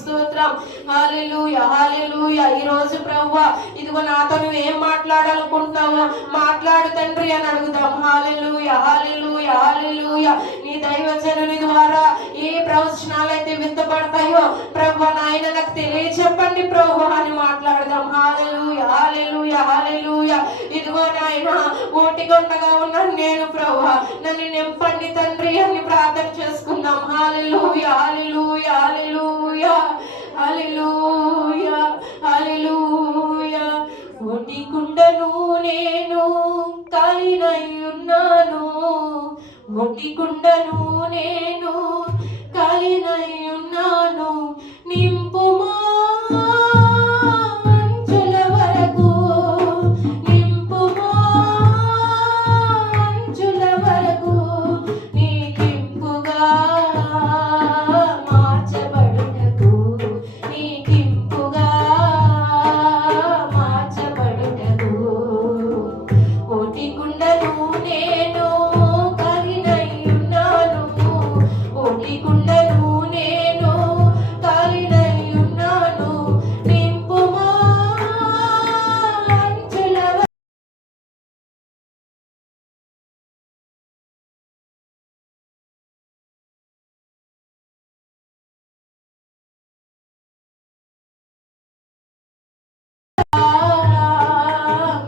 స్తోత్రం. హల్లెలూయా హల్లెలూయా. ఈ రోజు ప్రభువా ఇదిగో నాతో నువ్వు ఏం మాట్లాడాలనుకుంటున్నావు మాట్లాడు తండ్రి అని అడుగుదాం. హల్లెలూయా హల్లెలూయా హల్లెలూయా. నీ దైవజనుని ద్వారా ఏ ప్రవచనాలైతే విత్తబడతాయో ప్రభువా నాయన నాకు తెలియచెప్పండి ప్రభువా అని మాట్లాడదాం. హల్లెలూయా హల్లెలూయా హల్లెలూయా. ఇదిగో నాయన ఓటికొండగా ఉన్నాను నేను ప్రభువా నన్ను నింపండి తండ్రి అని ప్రార్థన చేసుకుందాం. హల్లెలూయా హల్లెలూయా హల్లెలూయా హల్లెలూయా హల్లెలూయా. ఓటికుండను నేను కాలినై ఉన్నాను, ఓటికుండను నేను కాలినై ఉన్నాను, నింపుమా అంచుల వరకు, నింపుమా అంచుల వరకు, నీకింపుగా మార్చబడుటకు, నీకింపుగా మార్చబడుటకు. ఓటికుండను నేను కాలినై ఉన్నాను, ఓటికుండను నేను కాలినై ఉన్నాను, నింపుమా అంచుల వరకు.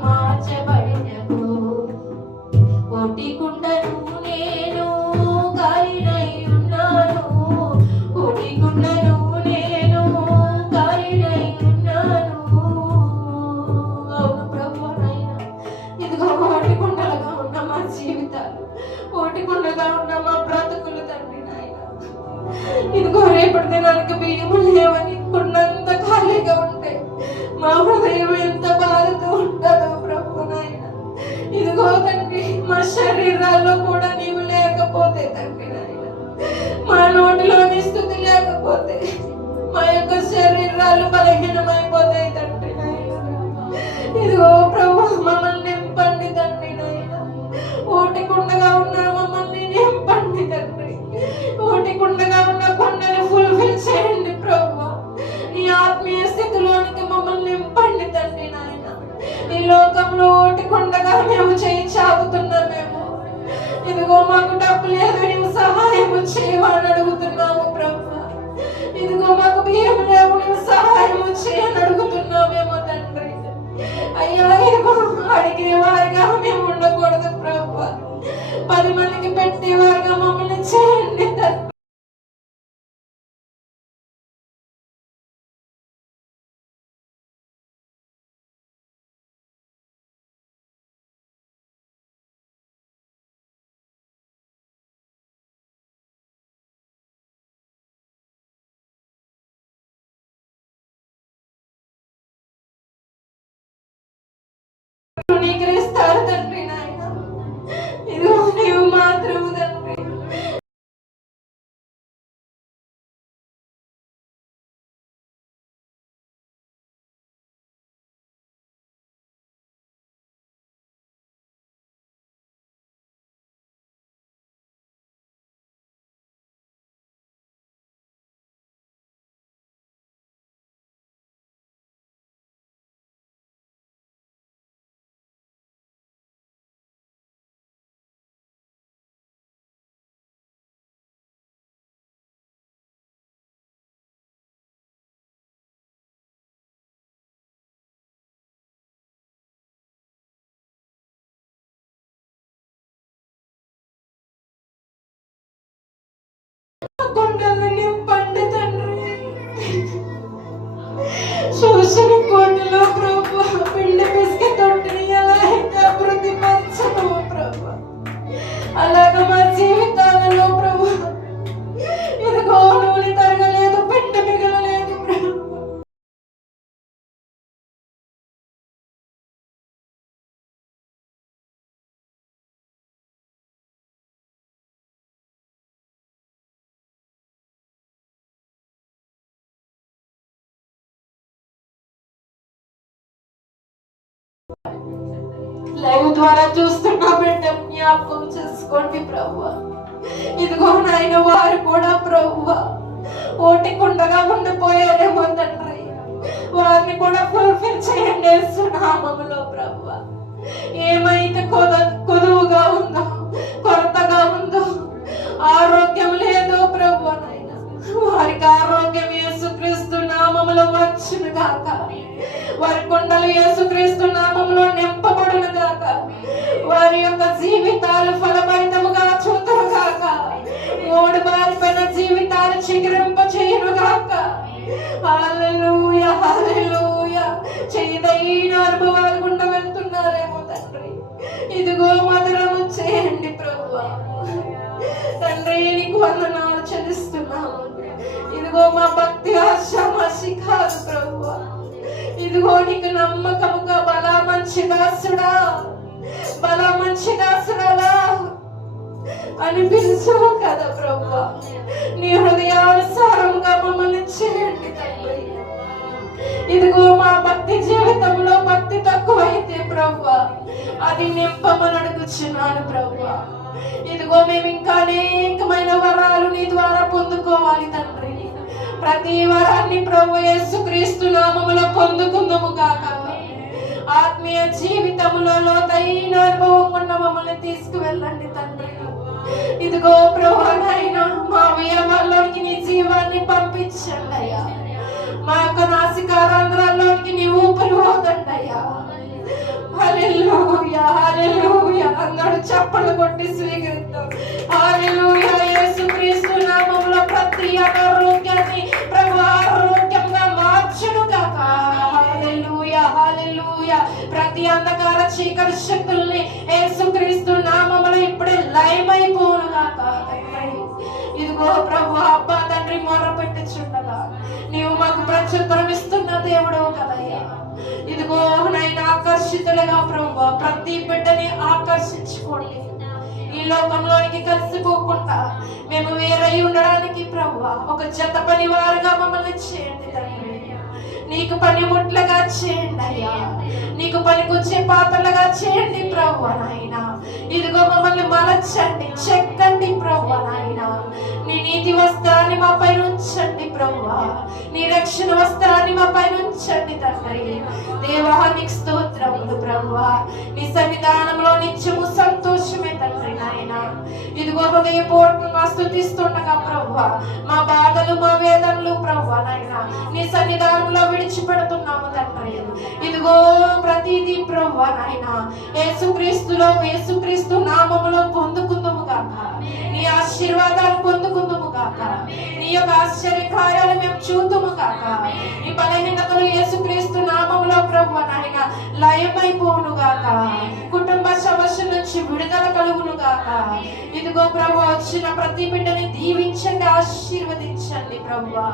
మార్చబడుటకు. ఓటికుండను నేను కాలినై ఉన్నాను, ఓటికుండను నేను కాలినై ఉన్నాను. అవును ప్రభువా నాయన ఇదిగో ఓటికుండలుగా ఉన్న మా జీవితాలు, ఓటికుండగా ఉన్న మా బ్రతుకులు తండ్రి నాయన. ఇదిగో రేపటి దినానికి బియ్యము లేవని కొండంత ఖాళీగా ఉంటే మా హృదయం ఎంత బాధతో ఉంటుందో ప్రభు నాయన. ఇదిగో తండ్రి మా శరీరాల్లో కూడా నీవు లేకపోతే తండ్రి నాయన, మా నోటిలోని స్థుతి లేకపోతే మా యొక్క శరీరాలు బలహీనమైపోతాయి తండ్రి నాయన. ఇదిగో ప్రభు మమ్మల్ని నింపండి తండ్రి నాయన. ఓటికుండగా ఉన్న మమ్మల్ని నింపండి తండ్రి. ఓటికుండగా ఉన్న కొండని ఫుల్ఫిల్ చేయండి ప్రభు. నీ ఆత్మీయ స్థితిలోనికి మమ్మల్ని నింపండి తండ్రి నాయన. ఈ లోకంలో ఓటికుండగా మేము చేయి చాపుతున్నామేమో, ఇదిగో మాకు డబ్బు లేదు నీవు సహాయము చేయమని అడుగుతున్నాము ప్రభు. ఇదిగో మాకు బియ్యం లేవు నీవు సహాయము చేయని అడుగుతున్నామేమో తండ్రి. అయ్యా ఇదిగో అడిగే వారిగా మేము ఉండకూడదు ప్రభు, 10 మందికి పెట్టేవారుగా మమ్మల్ని చేయండి తండ్రి. నీకరిస్తారు తండ్రి నాయన. ఇదిగో నీవు మాత్రము తండ్రి. కొండలు నింపండి తండ్రి. శోషణ కోటలో ప్రభు పిండి పిసికి తొట్టిని ఎలా అయితే అభివృద్ధి పరచను ప్రభు, అలాగ మా జీవితాలలో ప్రభు ఇదిగో నూనె తరగలేదు, పిండి మిగలలేదు ప్రభు. లైవ్ ద్వారా చూస్తున్నా బిడ్డ జ్ఞాపకం చేసుకోండి ప్రభువా. ఇదిగో నాయన వారు కూడా ప్రభువా ఓటికుండగా ఉండిపోయే చేయండి యేసు నామములో ప్రభువా. ఏమైతే కొదువుగా ఉందో, కొరతగా ఉందో, ఆరోగ్యం లేదో ప్రభువా నాయన, వారికి ఆరోగ్యం యేసుక్రీస్తు నామములో వచ్చును గాక. వారి కొండలు యేసుక్రీస్తు నామములో నింపబడును గాక. వారి యొక్క జీవితాలు ఫలభరితముగా చూతురు గాక. మూడు బారిపోయిన జీవితాలు చిగురింప చేయును గాక. హల్లెలూయా, హల్లెలూయా. చేయదైన అనుభవాలు గుండా వెళ్తున్నారేమో తండ్రి, ఇదిగో మధురము చేయండి ప్రభువా. తండ్రి నీకు వందనాలు చెల్లిస్తున్నాము. ఇదిగో మా భక్తి ఆశామాషి కాదు ప్రభువా. ఇదిగో నీకు నమ్మకముగా బల మంచి దాసుడా, బల మంచి దాసుడా అని పిలిచావు కదా ప్రభువా. నీ హృదయానుసారంగా మమ్మల్ని చేయండి తండ్రి. ఇదిగో మా భక్తి జీవితంలో భక్తి తక్కువైతే ప్రభువా అది నింపమని అడుగుచున్నాను ప్రభువా. ఇదిగో మేము ఇంకా అనేకమైన వరాలు నీ ద్వారా పొందుకోవాలి తండ్రి. ప్రతి వరాన్ని ప్రభు యేసుక్రీస్తు నామములో పొందుకుందుము గాక. ఆత్మీయ జీవితంలో లోతైన అనుభవం ఉన్న మమ్మల్ని తీసుకువెళ్ళండి తండ్రి. ఇదిగో ప్రభువా నాయన, మా అవయవాల్లోనికి నీ జీవాన్ని పంపించండి అయ్యా. మా యొక్క నాసికారంధ్రాల్లోనికి నీ ఊపిరి పోతండి అయ్యా. హల్లెలూయా, హల్లెలూయా. అందరూ చప్పట్లు కొట్టి స్వీకరిద్దాం. హల్లెలూయా. యేసుక్రీస్తు నామములో ప్రతి అనారోగ్యాన్ని ప్రభు ఆరోగ్యంగా మార్చును గాక. హల్లెలూయా, హల్లెలూయా. ప్రతి అంధకార చీకటి శక్తుల్ని యేసుక్రీస్తు నామములో ఇప్పుడే లయమైపోను గాక తండ్రి. ఇదిగో ప్రభు అబ్బా తండ్రి మొర్ర పెట్టుచుండగా నీవు మాకు ప్రత్యుత్తరం ఇస్తున్న దేవుడు కదయ్యా. ఇదిగో నైనా ఆకర్షితులుగా ప్రభు ప్రతి బిడ్డని ఆకర్షించుకోండి. ఈ లోకంలోనికి కలిసిపోకుండా మేము వేరై ఉండడానికి ప్రభు ఒక జత పని వారుగా మమ్మల్ని చేయండి తండ్రి. నీకు పనిముట్లుగా చేయండి అయ్యా. నీకు పనికొచ్చే పాత్రలుగా చేయండి ప్రభు నాయన. ఇదిగో మమ్మల్ని మలచండి, చెక్కండి ప్రభు నాయన. నీ నీతి వస్త్రాన్ని మా పైన ఉంచండి ప్రభువా. నీ రక్షణ వస్త్రాన్ని మా పైన ఉంచండి తండ్రి. దేవా నీకు స్తోత్రములు ప్రభువా. నీ సన్నిధానంలో నిత్యము సంతోషమే తండ్రి నాయన. ఇదిగో హృదయపూర్వకంగా స్తుతిస్తుండగా ప్రభువా మా బాధలు మా వేదనలు ప్రభువా నాయన నీ సన్నిధానంలో విడిచిపెడుతున్నాము తండ్రి. ఇదిగో ప్రతిదీ ప్రభువా నాయన యేసుక్రీస్తులో, యేసుక్రీస్తు నామములో పొందుకుందుము గాక. నీ ఆశీర్వాదాలు పొందుకుందుము గాక. నీ యొక్క ఆశ్చర్య కార్యాలు మేము చూద్దుము గాక. నీ బలహీనతలు యేసుక్రీస్తు నామములో ప్రభువా నాయన లయమైపోవును గాక. కుటుంబ సమస్య నుంచి విడుదల కలుగును గాక. ఇదిగో ప్రభు వచ్చిన ప్రతి బిడ్డని దీవించండి, ఆశీర్వదించండి ప్రభువా.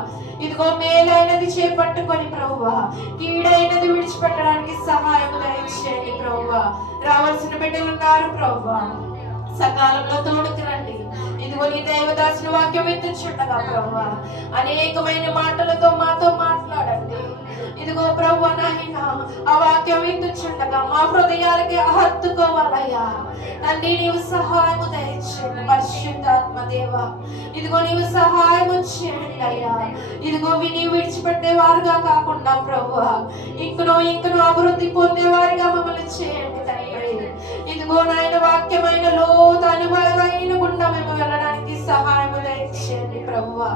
ఇదిగో మేలైనది చేపట్టుకొని ప్రభువా కీడైనది విడిచిపెట్టడానికి సహాయం దయచేయండి ప్రభువా. రావాల్సిన బిడ్డలు ఉన్నారు ప్రభువా, సకాలంలో తోడుకు రండి. ఇదిగో నీ దైవదాసుని వాక్యం ఎత్తుచుండగా ప్రభువా అనేకమైన మాటలతో మాతో మాట్లాడండి. ఇదిగో ప్రభువా నాయన ఆ వాక్యం ఎత్తుచుండగా మా హృదయాలకి హత్తుకోవాలయ్యా తండ్రి. నీవు సహాయము దయచేయండి పరిశుద్ధాత్మ దేవా. ఇదిగో నీవు సహాయము చేయండి అయ్యా. ఇదిగో విని విడిచిపెట్టే వారుగా కాకుండా ప్రభువా ఇంకనో అభివృద్ధి పొందేవారిగా మమ్మల్ని చేయండి తండ్రి. ఇదిగో నాయన వాక్యమైన లోతు అనుభవమైన గుండా మేము వెళ్ళడానికి సహాయం దయచేయండి ప్రభువా.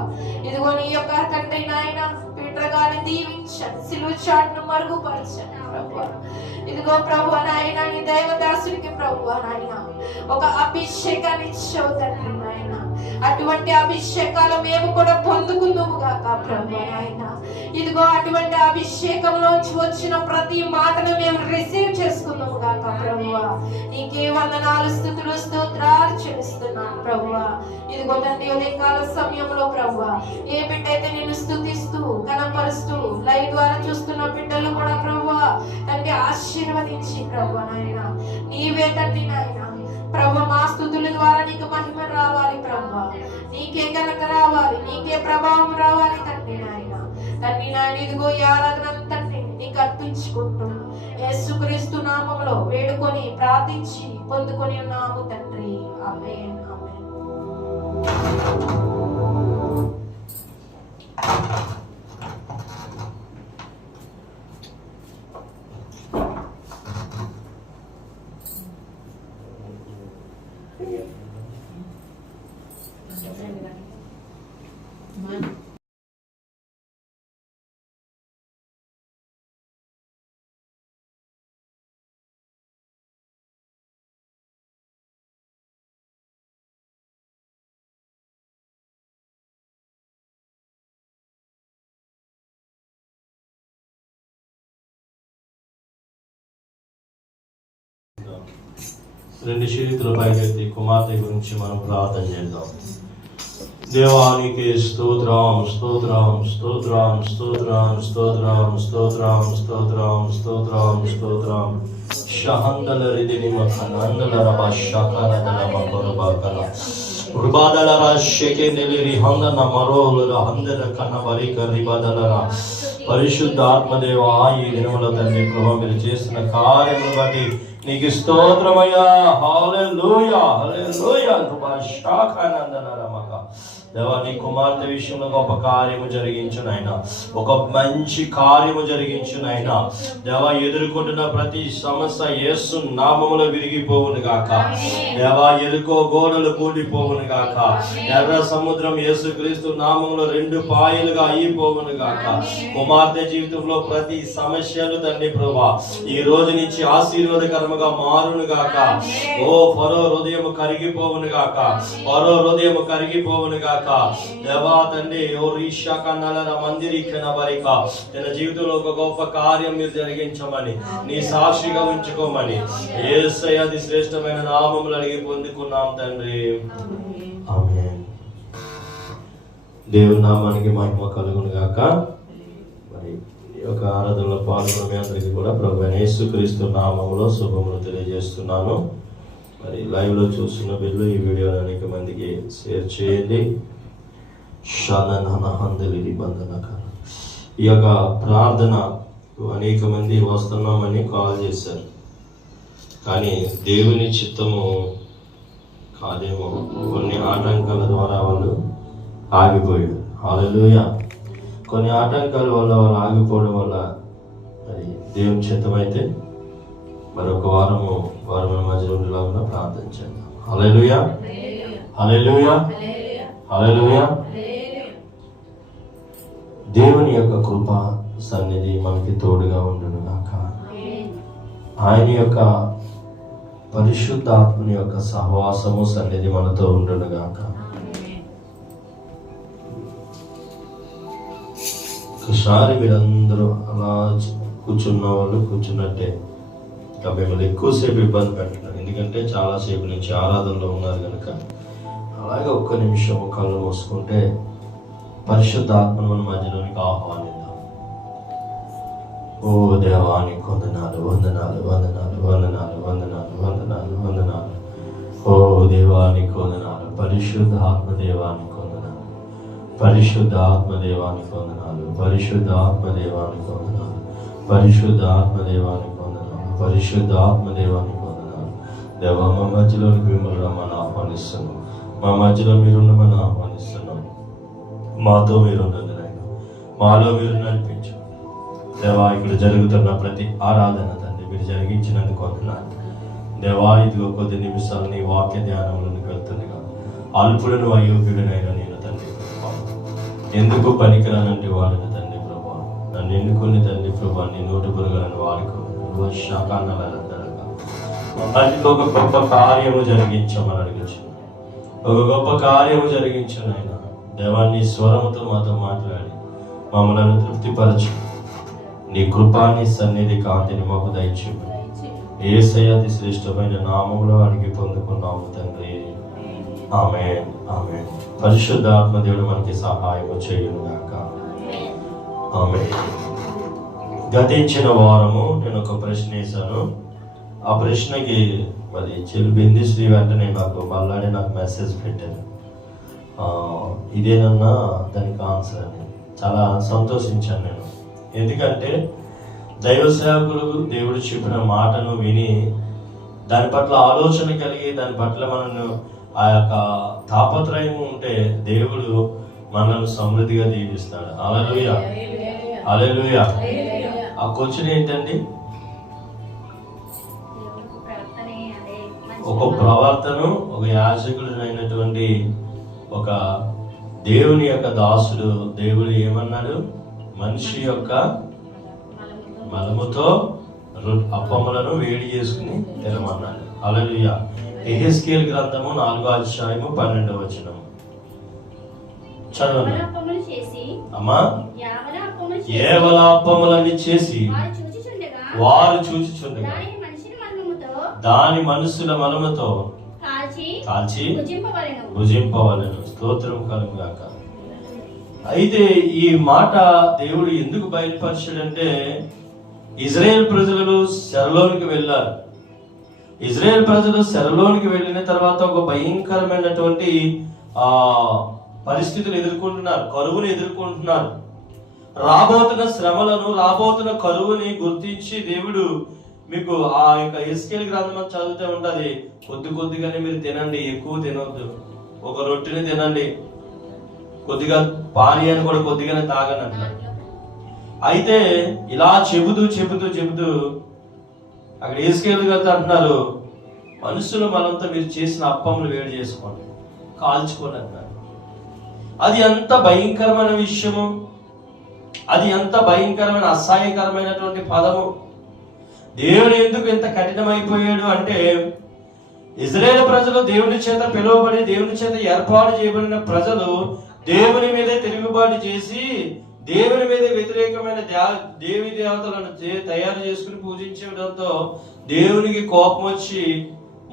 ఇదిగో నీ యొక్క తండ్రి నాయన పీటర్ గారిని దీవించండి, సిలువ చాటును మరుగుపరచండి ప్రభువా. ఇదిగో ప్రభువా నాయన నీ దైవదాసుడికి ప్రభువా నాయన ఒక అభిషేకాన్ని ఇచ్చావు తండ్రి నాయన. అటువంటి అభిషేకాలు మేము కూడా పొందుకుందుము గాక ప్రభువా నాయన. ఇదిగో అటువంటి అభిషేకంలోంచి వచ్చిన ప్రతి మాటను మేము రిసీవ్ చేసుకుందాము గాక ప్రభువా. నీకే వందనాలు స్తుతులు స్తోత్రాలు చెల్లిస్తున్నాను ప్రభువా. ఇదిగో తండ్రి ఉదయకాల సమయంలో ప్రభువా ఏ బిడ్డ అయితే నేను స్తుతిస్తూ కనపరుస్తూ లైవ్ ద్వారా చూస్తున్న బిడ్డలు కూడా ప్రభువా తండ్రి ఆశీర్వదించి ప్రభువా నాయన నీవే తండ్రి నాయన ప్రభు మా స్తుతుల ద్వారా నీకు మహిమ రావాలి ప్రభువా. నీకే ఘనత రావాలి, నీకే ప్రభావం రావాలి తండ్రి నాయన. తండ్రి నాయన ఇదిగో ఈ ఆరాధన తండ్రి నీకు అర్పించుకుంటూ యేసుక్రీస్తు నామములో వేడుకొని ప్రార్థించి పొందుకొని ఉన్నాము తండ్రి. ఆమేన్, ఆమేన్. రెండు చేతుల పైకెత్తి కుమార్తె గురించి మనం ప్రార్థన చేద్దాం. దేవానికి స్తోత్రం స్తోత్రం స్తోత్రం స్తోత్రం స్తోత్రం స్తోత్రం స్తోత్రం స్తోత్రం స్తోత్రం షహందల రిదిని మఖనందల రబ షకరదల మకొరబకల ఉర్బాదల షెకెందలి రిహందన మరోల హందల కనబరి కరిబదల పరిశుద్ధ ఆత్మదేవ ఈ దినముల తండ్రి ప్రభు మీరు చేసిన కార్యమును బట్టి నీకు స్తోత్రమయ్యా. హల్లెలూయా హల్లెలూయా రబ షకరదల రమక దేవా నీ కుమార్తె విషయంలో గొప్ప కార్యము జరిగించునైనా, ఒక మంచి కార్యము జరిగించునైనా. దేవా ఎదుర్కొంటున్న ప్రతి సమస్య యేసు నామములో విరిగిపోవును గాక. దేవా ఎరుకో గోడలు కూలిపోవును గాక. ఎర్ర సముద్రం యేసు క్రీస్తు నామములో రెండు పాయలుగా అయిపోవును గాక. కుమార్తె జీవితంలో ప్రతి సమస్యలు తండ్రి ప్రభా ఈ రోజు నుంచి ఆశీర్వాదకరముగా మారును గాక. ఓ ఫరో హృదయం కరిగిపోవును గాక. ఫరో హృదయం కరిగిపోవును గాక. దేవా తండ్రి ఓ రీషా కన్నల మందిరి కనబరిక తన జీవితంలో ఒక గొప్ప కార్యం మీరు జరిగించమని, నీ సాక్షిగా ఉంచుకోమని యేసయ్య అతి శ్రేష్టమైన నామములు అడిగి పొందుకున్నాం తండ్రి. ఆమేన్. దేవుని నామానికి మహిమ కలుగును గాక. మరి ఈ యొక్క ఆరాధనలో పాల్గొన్న మీ అందరికీ కూడా ప్రభువైన యేసుక్రీస్తు నామములో శుభములు తెలియజేస్తున్నాను. మరి లైవ్ లో చూస్తున్న బిడ్డలు ఈ వీడియోని అనేక మందికి షేర్ చేయండి. ఈ యొక్క ప్రార్థన అనేక మంది వస్తున్నామని కాల్ చేశారు, కానీ దేవుని చిత్తము కాదేమో, కొన్ని ఆటంకాల ద్వారా వాళ్ళు ఆగిపోయారు. హల్లెలూయా. కొన్ని ఆటంకాల వల్ల వాళ్ళు ఆగిపోవడం వల్ల మరి దేవుని చిత్తమైతే మరొక వారం మధ్యలో ఉండేలాగా ప్రార్థన చేద్దాం. హల్లెలూయా హల్లెలూయా హల్లెలూయా. దేవుని యొక్క కృప సన్నిధి మనకి తోడుగా ఉండును గాక. ఆయన యొక్క పరిశుద్ధాత్మని యొక్క సహవాసము సన్నిధి మనతో ఉండును గాక. ఒకసారి మీరందరూ అలా కూర్చున్న వాళ్ళు కూర్చున్నట్టే, ఇంకా మిమ్మల్ని ఎక్కువసేపు ఇబ్బంది పెట్టలేదు, ఎందుకంటే చాలాసేపు నుంచి ఆరాధనలో ఉన్నారు కనుక అలాగే ఒక్క నిమిషం కళ్ళు మూసుకుంటే పరిశుద్ధాత్మను మన మధ్యలోనికి ఆహ్వానిద్దాం. ఓ దేవానికి వందనాలు వందనాలు వందనాలు వందనాలు వందనాలు వందనాలు వందనాలు. ఓ దేవానికి వందనాలు. పరిశుద్ధ ఆత్మదేవానికి వందనాలు. పరిశుద్ధ ఆత్మదేవానికి వందనాలు. పరిశుద్ధ ఆత్మదేవానికి వందనాలు. పరిశుద్ధ ఆత్మదేవానికి వందనాలు. పరిశుద్ధ ఆత్మదేవానికి వందనాలు. దేవా మా మధ్యలోనికి మిమ్మల్ని రమ్మని ఆహ్వానిస్తున్నాం. మా మధ్యలో మీరుండమని ఆహ్వానిస్తున్నాం. మాతో మీరుండండి నాయన, మాలో మీరు నడిపించు దేవా. ఇక్కడ జరుగుతున్న ప్రతి ఆరాధన తండ్రి మీరు జరిగించినందుకు వందనాలు దేవా. ఇదిగో కొద్ది నిమిషాలు నీ వాక్య ధ్యానంలోనికి వెళ్తుండగా అల్పుడను అయోగ్యుడనైనా నేను తండ్రి ఎందుకు పనికిరానంటే వాడిని తండ్రి ప్రభా, నన్ను ఎన్నుకుని తండ్రి ప్రభా నీ నోటి పురుగలను వాడుకో శాఖాన్నలందరగా మమ్మల్ని ఒక గొప్ప కార్యము జరిగించమని అడిగించు. ఒక గొప్ప కార్యము జరిగించు నాయన దేవాన్ని స్వరముతో మాతో మాట్లాడి మమ్మల్ని తృప్తిపరచు. నీ కృపాన్ని సన్నిధి కాంతిని మాకు దయచేయమని యేసయ్య అతి శ్రేష్టమైన నామములో అడిగి పొందుకున్నాము తండ్రి. ఆమేన్ ఆమేన్. పరిశుద్ధాత్మ దేవుడు మనకి సహాయం చేయును గాక. ఆమేన్. గతించిన వారము నేను ఒక ప్రశ్న వేశాను. ఆ ప్రశ్నకి మరి చెల్లింది శ్రీ వెంటనే నాకు మళ్ళీ నాకు మెసేజ్ పెట్టారు, ఇదేనన్నా దానికి ఆన్సర్ అని. చాలా సంతోషించాను నేను, ఎందుకంటే దైవ సేవకులు దేవుడు చెప్పిన మాటను విని దాని పట్ల ఆలోచన కలిగి దాని పట్ల మనను ఆ యొక్క తాపత్రయం ఉంటే దేవుడు మనల్ని సమృద్ధిగా దీవిస్తాడు. హల్లెలూయా హల్లెలూయా. ఆ క్వశ్చన్ ఏంటండి? ఒక ప్రవర్తన, ఒక యాజకుడైనటువంటి ఒక దేవుని యొక్క దాసుడు దేవుడు ఏమన్నాడు? మనిషి యొక్క మలముతో అప్పములను వేడి చేసుకుని తినమన్నాడు. హల్లెలూయా. యెహెజ్కేలు గ్రంథము 4వ అధ్యాయము 12వ వచనం చదవండి అమ్మా. ఏవల అప్పములన్నీ చేసి వారు చూచుచుండగా దాని మనుషుల మలముతో కాల్చి భుజింపవలెను. స్తోత్రం కలుగుగాక. అయితే ఈ మాట దేవుడు ఎందుకు బయలుపరిచాడంటే, ఇజ్రాయేల్ ప్రజలు చెరలోనికి వెళ్ళారు. ఇజ్రాయేల్ ప్రజలు చెరలోనికి వెళ్ళిన తర్వాత ఒక భయంకరమైనటువంటి పరిస్థితులు ఎదుర్కొంటున్నారు, కరువును ఎదుర్కొంటున్నారు. రాబోతున్న శ్రమలను, రాబోతున్న కరువుని గుర్తించి దేవుడు, మీకు ఆ యొక్క ఎస్కేల్ గ్రంథం చదివితే ఉంటది, కొద్ది కొద్దిగానే మీరు తినండి, ఎక్కువ తినొద్దు, ఒక రొట్టెని తినండి, కొద్దిగా పానీయాన్ని కూడా కొద్దిగానే తాగనంట. అయితే ఇలా చెబుతూ అక్కడ ఎస్కేల్ గారు అంటున్నారు, మనుషుల మనంతా మీరు చేసిన అప్పములు వేడి చేసుకోండి, కాల్చుకోండి అంటున్నారు. అది ఎంత భయంకరమైన విషయము, అది ఎంత భయంకరమైన అసహ్యకరమైనటువంటి పదము. దేవుడు ఎందుకు ఇంత కఠినమైపోయాడు అంటే, ఇజ్రాయేల్ ప్రజలు దేవుని చేత పిలువబడి, దేవుని చేత ఏర్పాటు చేయబడిన ప్రజలు దేవుని మీదే తిరుగుబాటు చేసి, దేవుని మీద వ్యతిరేకమైన దేవి దేవతలను తయారు చేసుకుని పూజించడంతో దేవునికి కోపం వచ్చి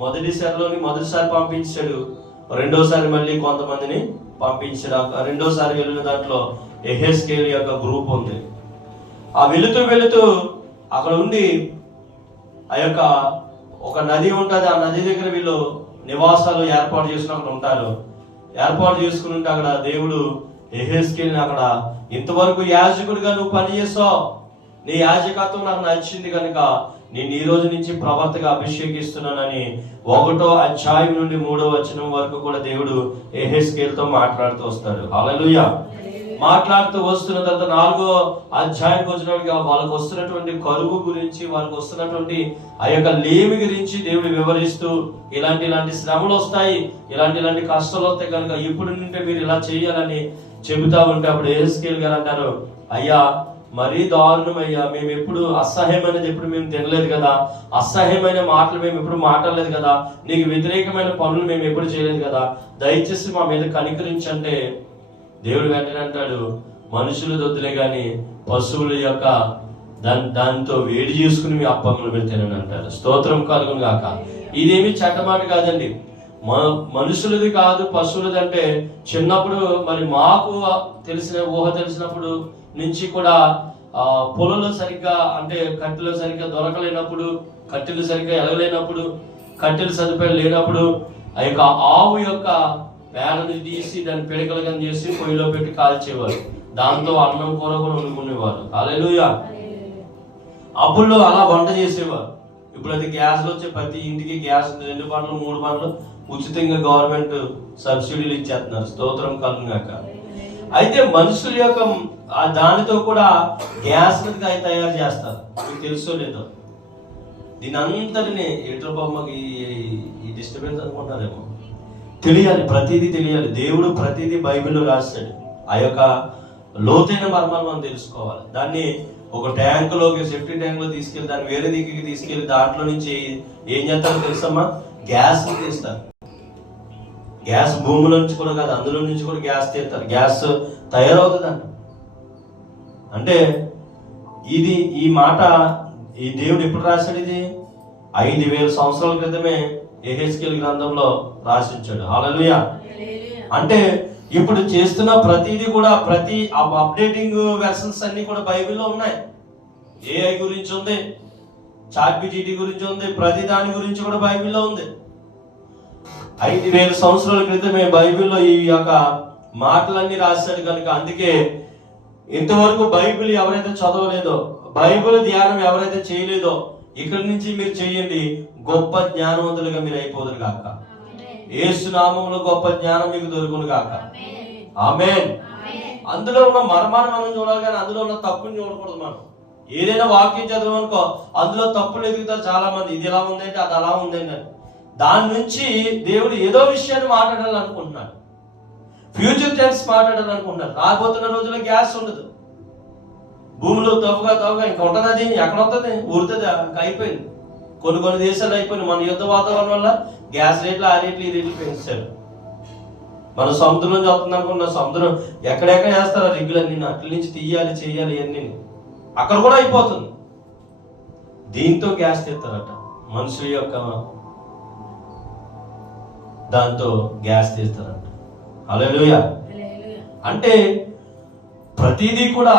మొదటిసారి పంపించాడు. రెండోసారి మళ్ళీ కొంతమందిని పంపించాడు. రెండోసారి వెళ్ళిన దాంట్లో ఎహెస్కేల్ యొక్క గ్రూప్ ఉంది. ఆ వెళుతూ అక్కడ ఉండి ఆ యొక్క ఒక నది ఉంటుంది, ఆ నది దగ్గర వీళ్ళు నివాసాలు ఏర్పాటు చేసుకుని అక్కడ ఉంటారు. ఏర్పాటు చేసుకుని ఉంటే అక్కడ దేవుడు ఎహెస్కేల్ని అక్కడ, ఇంతవరకు యాజకుడిగా నువ్వు పనిచేసావు, నీ యాజకత్వం నాకు నచ్చింది కనుక నేను ఈ రోజు నుంచి ప్రవర్తగా అభిషేకిస్తున్నానని 1వ అధ్యాయం నుండి 3వ వచనం వరకు కూడా దేవుడు ఎహెస్కేల్తో మాట్లాడుతూ వస్తాడు. హల్లెలూయా. మాట్లాడుతూ వస్తున్న తర్వాత 4వ అధ్యాయంకి వచ్చినట్టుగా వాళ్ళకు వస్తున్నటువంటి కరువు గురించి, వాళ్ళకు వస్తున్నటువంటి ఆ యొక్క లేమి గురించి దేవుడు వివరిస్తూ, ఇలాంటి శ్రమలు వస్తాయి, ఇలాంటి కష్టాలు వస్తాయి కనుక ఇప్పుడు నుండి మీరు ఇలా చేయాలని చెబుతా ఉంటే అప్పుడు ఎహెస్కేల్ గారు అంటారు, అయ్యా మరీ దారుణం అయ్యా, మేము ఎప్పుడు అసహ్యమైనది ఎప్పుడు మేము తినలేదు కదా, అసహ్యమైన మాటలు మేము ఎప్పుడు మాట్లాడలేదు కదా, నీకు వ్యతిరేకమైన పనులు మేము ఎప్పుడు చేయలేదు కదా, దయచేసి మా మీద కనికరించంటే దేవుడు వెంటనే అంటాడు, మనుషులు దొద్దులే గాని పశువుల యొక్క దాంతో వేడి చేసుకుని మీ అప్పమ్మలు పెడతానని అంటాడు. స్తోత్రం కలుగును గాక. ఇదేమి చట్టమాట కాదండి, మనుషులది కాదు, పశువులది. అంటే చిన్నప్పుడు మరి మాకు ఊహ తెలిసినప్పుడు నుంచి కూడా పొలంలో సరిగ్గా, అంటే కట్టెలు సరిగ్గా దొరకలేనప్పుడు, కట్టెలు సరిగ్గా ఎలగలేనప్పుడు, కట్టెలు సదుపాయాలు లేనప్పుడు ఆ యొక్క ఆవు యొక్క పేడని తీసి దాన్ని పిడకలుగా చేసి పొయ్యిలో పెట్టి కాల్చేవారు, దాంతో అన్నం కూర కూడా వండుకునేవారు. హల్లెలూయా. అప్పుల్లో అలా వంట చేసేవారు. ఇప్పుడు అది గ్యాస్లు వచ్చే, ప్రతి ఇంటికి గ్యాస్ 2 బండ్లు 3 బండ్లు ఉచితంగా గవర్నమెంట్ సబ్సిడీలు ఇచ్చేస్తున్నారు. స్తోత్రం కలుగుగాక. అయితే మనుషుల యొక్క దానితో కూడా గ్యాస్ తయారు చేస్తారు. మీకు తెలుసో లేదో, దీని అంతటిని ఎట్ల బొమ్మకి ఈ డిస్టర్బెన్స్ అనుకుంటారేమో, తెలియాలి, ప్రతిదీ తెలియాలి. దేవుడు ప్రతిదీ బైబిల్లో రాశాడు. ఆ యొక్క లోతైన మర్మాలు మనం తెలుసుకోవాలి. దాన్ని ఒక ట్యాంకులోకి, సెఫ్టీ ట్యాంక్ లో తీసుకెళ్లి దాన్ని వేరే దిక్కుకి తీసుకెళ్లి దాంట్లో నుంచి ఏం చేస్తారో తెలుసమ్మా, గ్యాస్ తీస్తారు. గ్యాస్ భూముల నుంచి కూడా కాదు, అందులో నుంచి కూడా గ్యాస్ తీస్తారు. గ్యాస్ తయారవుతుందండి. అంటే ఈ మాట ఈ దేవుడు ఎప్పుడు రాశాడు? ఇది 5000 సంవత్సరాల క్రితమే ఎహెస్కేల్ గ్రంథంలో రాసించాడు. హల్లెలూయా. అంటే ఇప్పుడు చేస్తున్న ప్రతిదీ కూడా, ప్రతి అప్డేటింగ్ వెర్షన్స్ అన్ని కూడా బైబిల్లో ఉన్నాయి. ఏఐ గురించి ఉంది, చాట్‌జిపిటి గురించి ఉంది, ప్రతి దాని గురించి కూడా బైబిల్లో ఉంది. 5000 సంవత్సరాల క్రితమే బైబిల్లో ఈ యొక్క మాటలన్నీ రాశాడు కనుక, అందుకే ఇంతవరకు బైబిల్ ఎవరైతే చదవలేదో, బైబిల్ ధ్యానం ఎవరైతే చేయలేదో, ఇక్కడి నుంచి మీరు చేయండి, గొప్ప జ్ఞానవంతులుగా మీరు అయిపోదురు గాక. యేసు నామములో గొప్ప జ్ఞానం మీకు దొరుకును గాక. ఆమేన్. అందులో ఉన్న మర్మాన్ని మనం చూడాలి కానీ అందులో ఉన్న తప్పుని చూడకూడదు. మనం ఏదైనా వాక్యం చదవనుకో, అందులో తప్పులు ఎదుగుతారు చాలా మంది. ఇది ఎలా ఉందంటే అది అలా ఉందండి అని. దాని నుంచి దేవుడు ఏదో విషయాన్ని మాట్లాడాలనుకుంటున్నాడు, ఫ్యూచర్ టెన్స్ మాట్లాడాలనుకుంటున్నాడు. రాబోతున్న రోజుల్లో గ్యాస్ ఉండదు, భూమిలో తవ్వగా ఇంకా ఉంటుంది. అది ఎక్కడ వస్తుంది? ఊరుతుంది, ఇంకా అయిపోయింది. కొన్ని దేశాలు అయిపోయింది. మన యుద్ధ వాతావరణం వల్ల గ్యాస్ రేట్లు, ఆ రేట్లు, ఈ రేట్లు పెంచారు. మన సముద్రం నుంచి వస్తుంది అనుకున్న సముద్రం ఎక్కడెక్కడ చేస్తారు రిగ్గులన్నీ, అట్ల నుంచి తీయాలి, చేయాలి, ఇవన్నీ అక్కడ కూడా అయిపోతుంది. దీంతో గ్యాస్ తెస్తారట. మనుషుల యొక్క దాంతో గ్యాస్ తీస్తారంట. హల్లెలూయా. అంటే ప్రతిదీ కూడా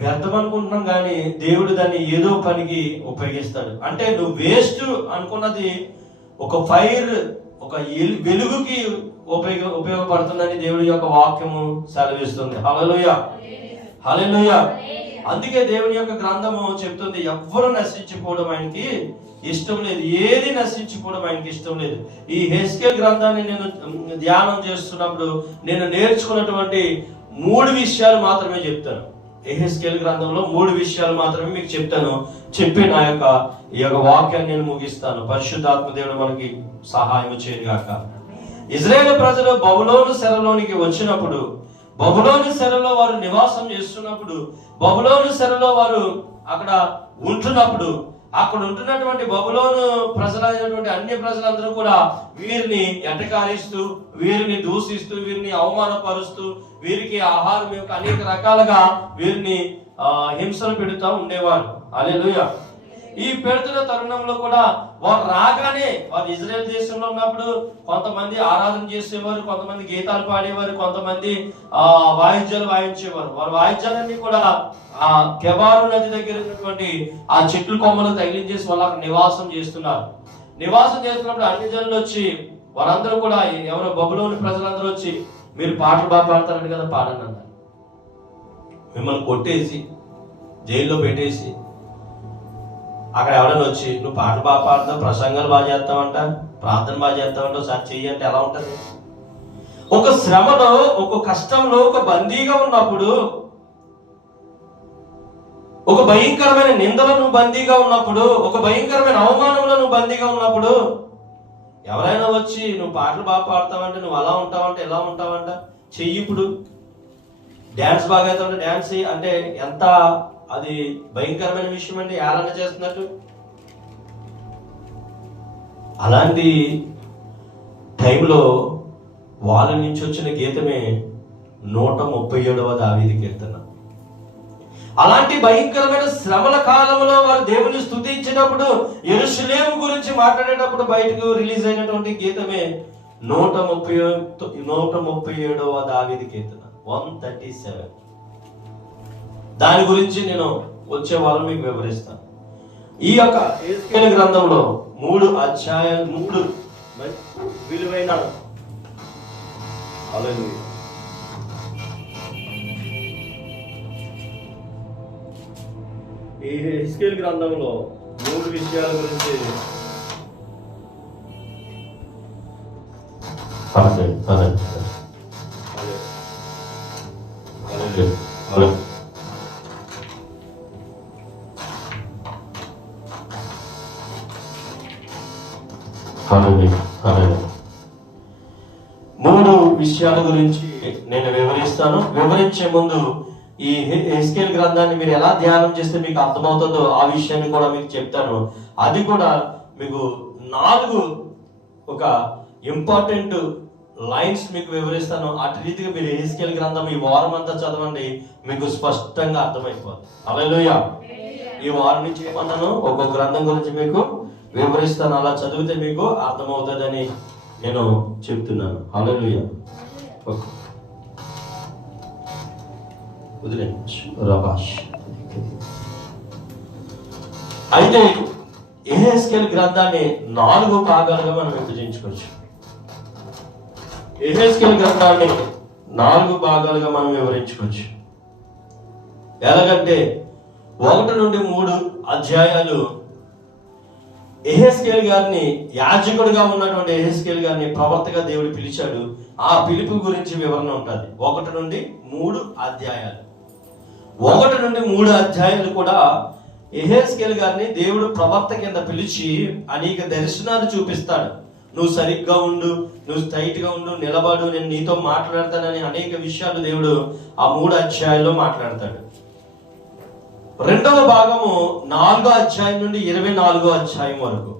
వ్యర్థం అనుకుంటున్నాం, కానీ దేవుడు దాన్ని ఏదో పనికి ఉపయోగిస్తాడు. అంటే నువ్వు వేస్ట్ అనుకున్నది ఒక ఫైర్, ఒక వెలుగుకి ఉపయోగపడుతుందని దేవుడి యొక్క వాక్యము సెలవిస్తుంది. హల్లెలూయా, హల్లెలూయా. అందుకే దేవుని యొక్క గ్రంథము చెప్తుంది, ఎవ్వరు నశించిపోవడం ఆయనకి ఇష్టం లేదు, ఏది నశించిపోవడం ఆయనకి ఇష్టం లేదు. ఈ హెస్కేల్ గ్రంథాన్ని నేను ధ్యానం చేస్తున్నప్పుడు నేను నేర్చుకున్నటువంటి 3 విషయాలు మాత్రమే చెప్తాను. యెహెజ్కేలు గ్రంథంలో 3 విషయాలు మాత్రమే మీకు చెప్తాను. చెప్పి ఈ యొక్క వాక్యాన్ని నేను ముగిస్తాను. పరిశుద్ధాత్మ దేవుడు మనకి సహాయం చేయగాక. ఇజ్రాయేలు ప్రజలు బబులోను చెరలోనికి వచ్చినప్పుడు, బబులోను చెరలో వారు నివాసం చేస్తున్నప్పుడు, బబులోను చెరలో వారు అక్కడ ఉంటున్నప్పుడు, అక్కడ ఉంటున్నటువంటి బబులోను ప్రజలైనటువంటి అన్ని ప్రజలందరూ కూడా వీరిని ఎటకారిస్తూ, వీరిని దూషిస్తూ, వీరిని అవమానపరుస్తూ, వీరికి ఆహారం యొక్క అనేక రకాలుగా వీరిని హింసలు పెడుతూ ఉండేవారు. హల్లెలూయా. ఈ పెడుతున్న తరుణంలో కూడా వారు రాగానే, వారు ఇజ్రాయెల్ దేశంలో ఉన్నప్పుడు కొంతమంది ఆరాధన చేసేవారు, కొంతమంది గీతాలు పాడేవారు, కొంతమంది వాయిద్యాలు వాయించేవారు. వారు వాయిద్యాలన్నీ కూడా ఆ కెబారు నది దగ్గర ఉన్నటువంటి ఆ చెట్లు కొమ్మలు తగిలించేసి వాళ్ళు అక్కడ నివాసం చేస్తున్నారు. నివాసం చేస్తున్నప్పుడు అన్ని జనులు వచ్చి, వారందరూ కూడా ఎవరో బబులోని ప్రజలందరూ వచ్చి, మీరు పాటలు బాగా పాడతారంట కదా, పాడండి అన్నారు. మిమ్మల్ని కొట్టేసి జైల్లో పెట్టేసి అక్కడ ఎవరైనా వచ్చి, నువ్వు పాటలు బాగా పాడతావు, ప్రసంగాలు బాగా చేస్తావంట, ప్రార్థన బాగా చేస్తావంట, ఒకసారి చెయ్యి అంటే ఎలా ఉంటది? ఒక శ్రమలో, ఒక కష్టంలో, ఒక బందీగా ఉన్నప్పుడు, ఒక భయంకరమైన నిందలో నువ్వు బందీగా ఉన్నప్పుడు, ఒక భయంకరమైన అవమానంలో నువ్వు బందీగా ఉన్నప్పుడు ఎవరైనా వచ్చి నువ్వు పాటలు బాగా పాడతావంటే, నువ్వు అలా ఉంటావంటే, ఎలా ఉంటావంట, చెయ్యి, ఇప్పుడు డ్యాన్స్ బాగా అవుతావంటే డ్యాన్స్ అంటే ఎంత అది భయంకరమైన విషయం అంటే ఏలన చేస్తున్నట్టు. అలాంటి టైంలో వాళ్ళ నుంచి వచ్చిన గీతమే 137వ దావీదు కీర్తన. అలాంటి భయంకరమైన శ్రమల కాలంలో వారు దేవుని స్తుతించినప్పుడు, యెరూషలేము గురించి మాట్లాడేటప్పుడు బయటకు రిలీజ్ అయినటువంటి గీతమే 137వ దావీదు కీర్తన, 137. దాని గురించి నేను వచ్చే వారం మీకు వివరిస్తాను. ఈ యొక్క యెహెజ్కేలు గ్రంథంలో 3 అధ్యాయాలు, 3 విలువైన ఈ యెహెజ్కేలు గ్రంథంలో 3 విషయాల గురించి విషయాల గురించి నేను వివరిస్తాను. వివరించే ముందు ఈ యెహెజ్కేలు గ్రంథాన్ని మీరు ఎలా ధ్యానం చేస్తే మీకు అర్థమవుతుందో ఆ విషయాన్ని కూడా మీకు చెప్తాను. అది కూడా మీకు 4 ఒక ఇంపార్టెంట్ లైన్స్ మీకు వివరిస్తాను. అటు రీతిగా మీరు యెహెజ్కేలు గ్రంథం ఈ వారం అంతా చదవండి, మీకు స్పష్టంగా అర్థమైపోతుంది. హల్లెలూయా. ఈ వారం నుంచి ఏమన్నాను, ఒక్కొక్క గ్రంథం గురించి మీకు వివరిస్తాను. అలా చదివితే మీకు అర్థమవుతుందని నేను చెప్తున్నాను. హల్లెలూయా. అయితే యెహెజ్కేలు గ్రంథాన్ని 4 భాగాలుగా మనం విభజించుకోవచ్చు. యెహెజ్కేలు గ్రంథాన్ని 4 భాగాలుగా మనం వివరించుకోవచ్చు. ఎలాగంటే 1 నుండి 3 అధ్యాయాలు యెహెజ్కేలు గారిని, యాజకుడిగా ఉన్నటువంటి యెహెజ్కేలు గారిని ప్రవక్తగా దేవుడు పిలిచాడు. ఆ పిలుపు గురించి వివరణ ఉంటుంది. 1 నుండి 3 అధ్యాయాలు. 1 నుండి 3 అధ్యాయాలు కూడా యెహెజ్కేలు గారిని దేవుడు ప్రవక్త కింద పిలిచి అనేక దర్శనాలు చూపిస్తాడు. నువ్వు సరిగ్గా ఉండు, నువ్వు స్ట్రైట్ గా ఉండు, నిలబడు, నేను నీతో మాట్లాడతానని అనేక విషయాలు దేవుడు ఆ 3 అధ్యాయాల్లో మాట్లాడతాడు. 2వ భాగము 4వ అధ్యాయం నుండి 24వ అధ్యాయం వరకు,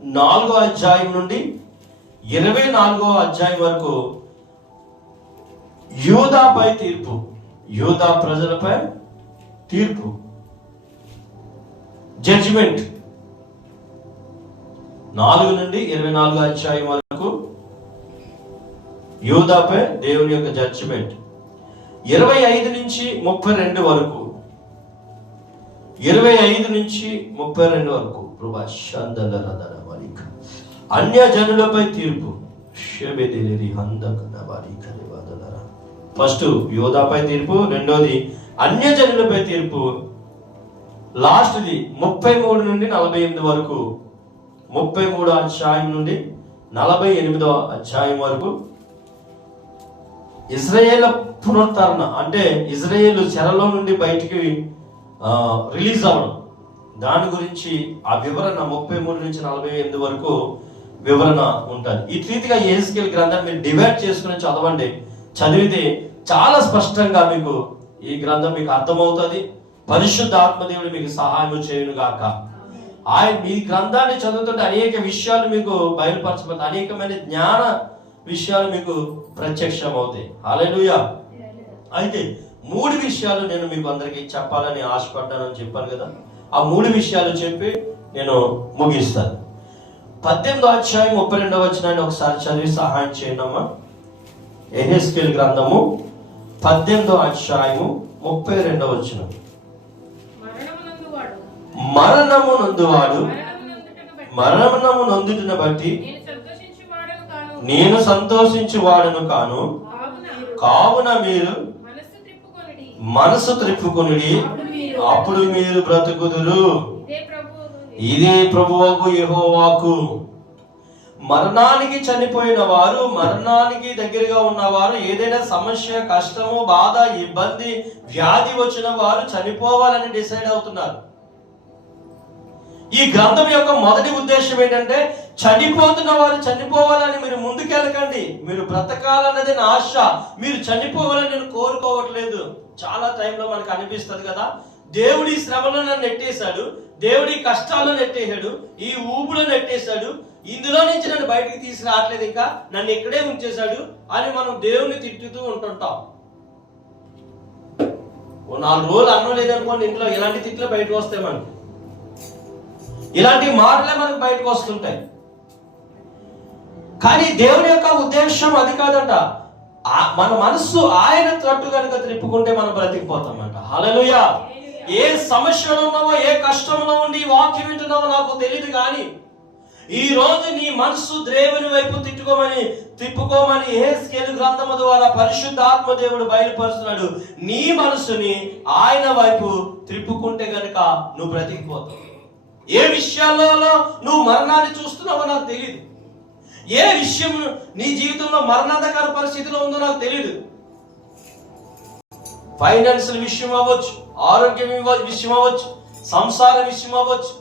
4వ అధ్యాయం నుండి 24వ అధ్యాయం వరకు యూదాపై తీర్పు, యూదా ప్రజలపై తీర్పు, జడ్జిమెంట్. 4 నుండి 24 అధ్యాయం వరకు యూదాపై దేవుని యొక్క జడ్జిమెంట్. 25 నుంచి 32 వరకు, 25 నుంచి 32 వరకు అన్య జనులపై తీర్పు. ఫస్ట్ యోధాపై తీర్పు, రెండోది అన్య జనులపై తీర్పు, లాస్ట్ది 33 నుండి 48 వరకు, 33 అధ్యాయం నుండి 48 అధ్యాయం వరకు ఇజ్రాయేల్ పునరుద్ధరణ, అంటే ఇజ్రాయేల్ చెరలో నుండి బయటికి రిలీజ్ అవ్వడం, దాని గురించి ఆ వివరణ 33 నుంచి 48 వరకు వివరణ ఉంటుంది. ఈ రీతిగా యెహెజ్కేలు గ్రంథాన్ని మీరు డివైడ్ చేసుకుని చదవండి. చదివితే చాలా స్పష్టంగా మీకు ఈ గ్రంథం మీకు అర్థమవుతుంది. పరిశుద్ధ ఆత్మదేవుడు మీకు సహాయం చేయును గాక. ఆయన మీ గ్రంథాన్ని చదువుతుంటే అనేక విషయాలు మీకు బయలుపరచబోతాయి, అనేకమైన జ్ఞాన విషయాలు మీకు ప్రత్యక్షం అవుతాయి. హల్లెలూయా. అయితే 3 విషయాలు నేను మీకు అందరికీ చెప్పాలని ఆశపడ్డానని చెప్పాను కదా. ఆ 3 విషయాలు చెప్పి నేను ముగిస్తాను. 18వ అధ్యాయం 32వ వచనాన్ని ఒకసారి చదివి సహాయం చేయండమ్మా. యెహెజ్కేలు గ్రంథము 18వ అధ్యాయము 32వ వచనం. మరణము నందువాడు మరణము నొందుటన బట్టి నేను సంతోషించి వాడను కాను, కావున మీరు మనసు త్రిప్పుకొనుడి, అప్పుడు మీరు బ్రతుకుదురు. ఇదే ప్రభువుకు యెహోవాకు. మరణానికి చనిపోయిన వారు, మరణానికి దగ్గరగా ఉన్నవారు, ఏదైనా సమస్య, కష్టము, బాధ, ఇబ్బంది, వ్యాధి వచ్చిన వారు చనిపోవాలని డిసైడ్ అవుతున్నారు. ఈ గ్రంథం యొక్క మొదటి ఉద్దేశం ఏంటంటే చనిపోతున్న వారు చనిపోవాలని మీరు ముందుకెళ్ళకండి, మీరు బ్రతకాలన్నది నా ఆశ. మీరు చనిపోవాలని నేను కోరుకోవట్లేదు. చాలా టైంలో మనకు అనిపిస్తుంది కదా, దేవుడి శ్రమలో నన్ను నెట్టేశాడు, దేవుడి కష్టాల్లో నెట్టేశాడు, ఈ ఊపులో నెట్టేశాడు, ఇందులో నుంచి నన్ను బయటికి తీసుకురావట్లేదు, ఇంకా నన్ను ఇక్కడే ఉంచేశాడు అని మనం దేవుని తిట్టుతూ ఉంటుంటాం. ఓ 4 రోజులు అన్నం లేదనుకోండి, ఇంట్లో ఇలాంటి తిట్లు బయటకు వస్తాయి, మనకి ఇలాంటి మాటలే మనకు బయటకు వస్తుంటాయి. కానీ దేవుని యొక్క ఉద్దేశం అది కాదంట. మన మనస్సు ఆయన తట్టు కనుక త్రిప్పుకుంటే మనం బ్రతికిపోతామంట. హల్లెలూయా. ఏ సమస్యలో ఉన్నావో, ఏ కష్టంలో ఉండి వాక్యం వింటున్నావో నాకు తెలియదు, కానీ ఈ రోజు నీ మనస్సు దేవుని వైపు తిప్పుకోమని యెహెజ్కేలు గ్రంథము ద్వారా పరిశుద్ధ ఆత్మదేవుడు బయలుపరుస్తున్నాడు. నీ మనస్సుని ఆయన వైపు త్రిప్పుకుంటే గనుక నువ్వు బ్రతికిపోతావు. ఏ విషయాలలో నువ్వు మరణాన్ని చూస్తున్నావో నాకు తెలియదు, ఏ విషయం నీ జీవితంలో మరణాంధకర పరిస్థితిలో ఉందో నాకు తెలియదు. ఫైనాన్షియల్ విషయం అవ్వచ్చు, ఆరోగ్యం విషయం అవ్వచ్చు, సంసార విషయం అవ్వచ్చు,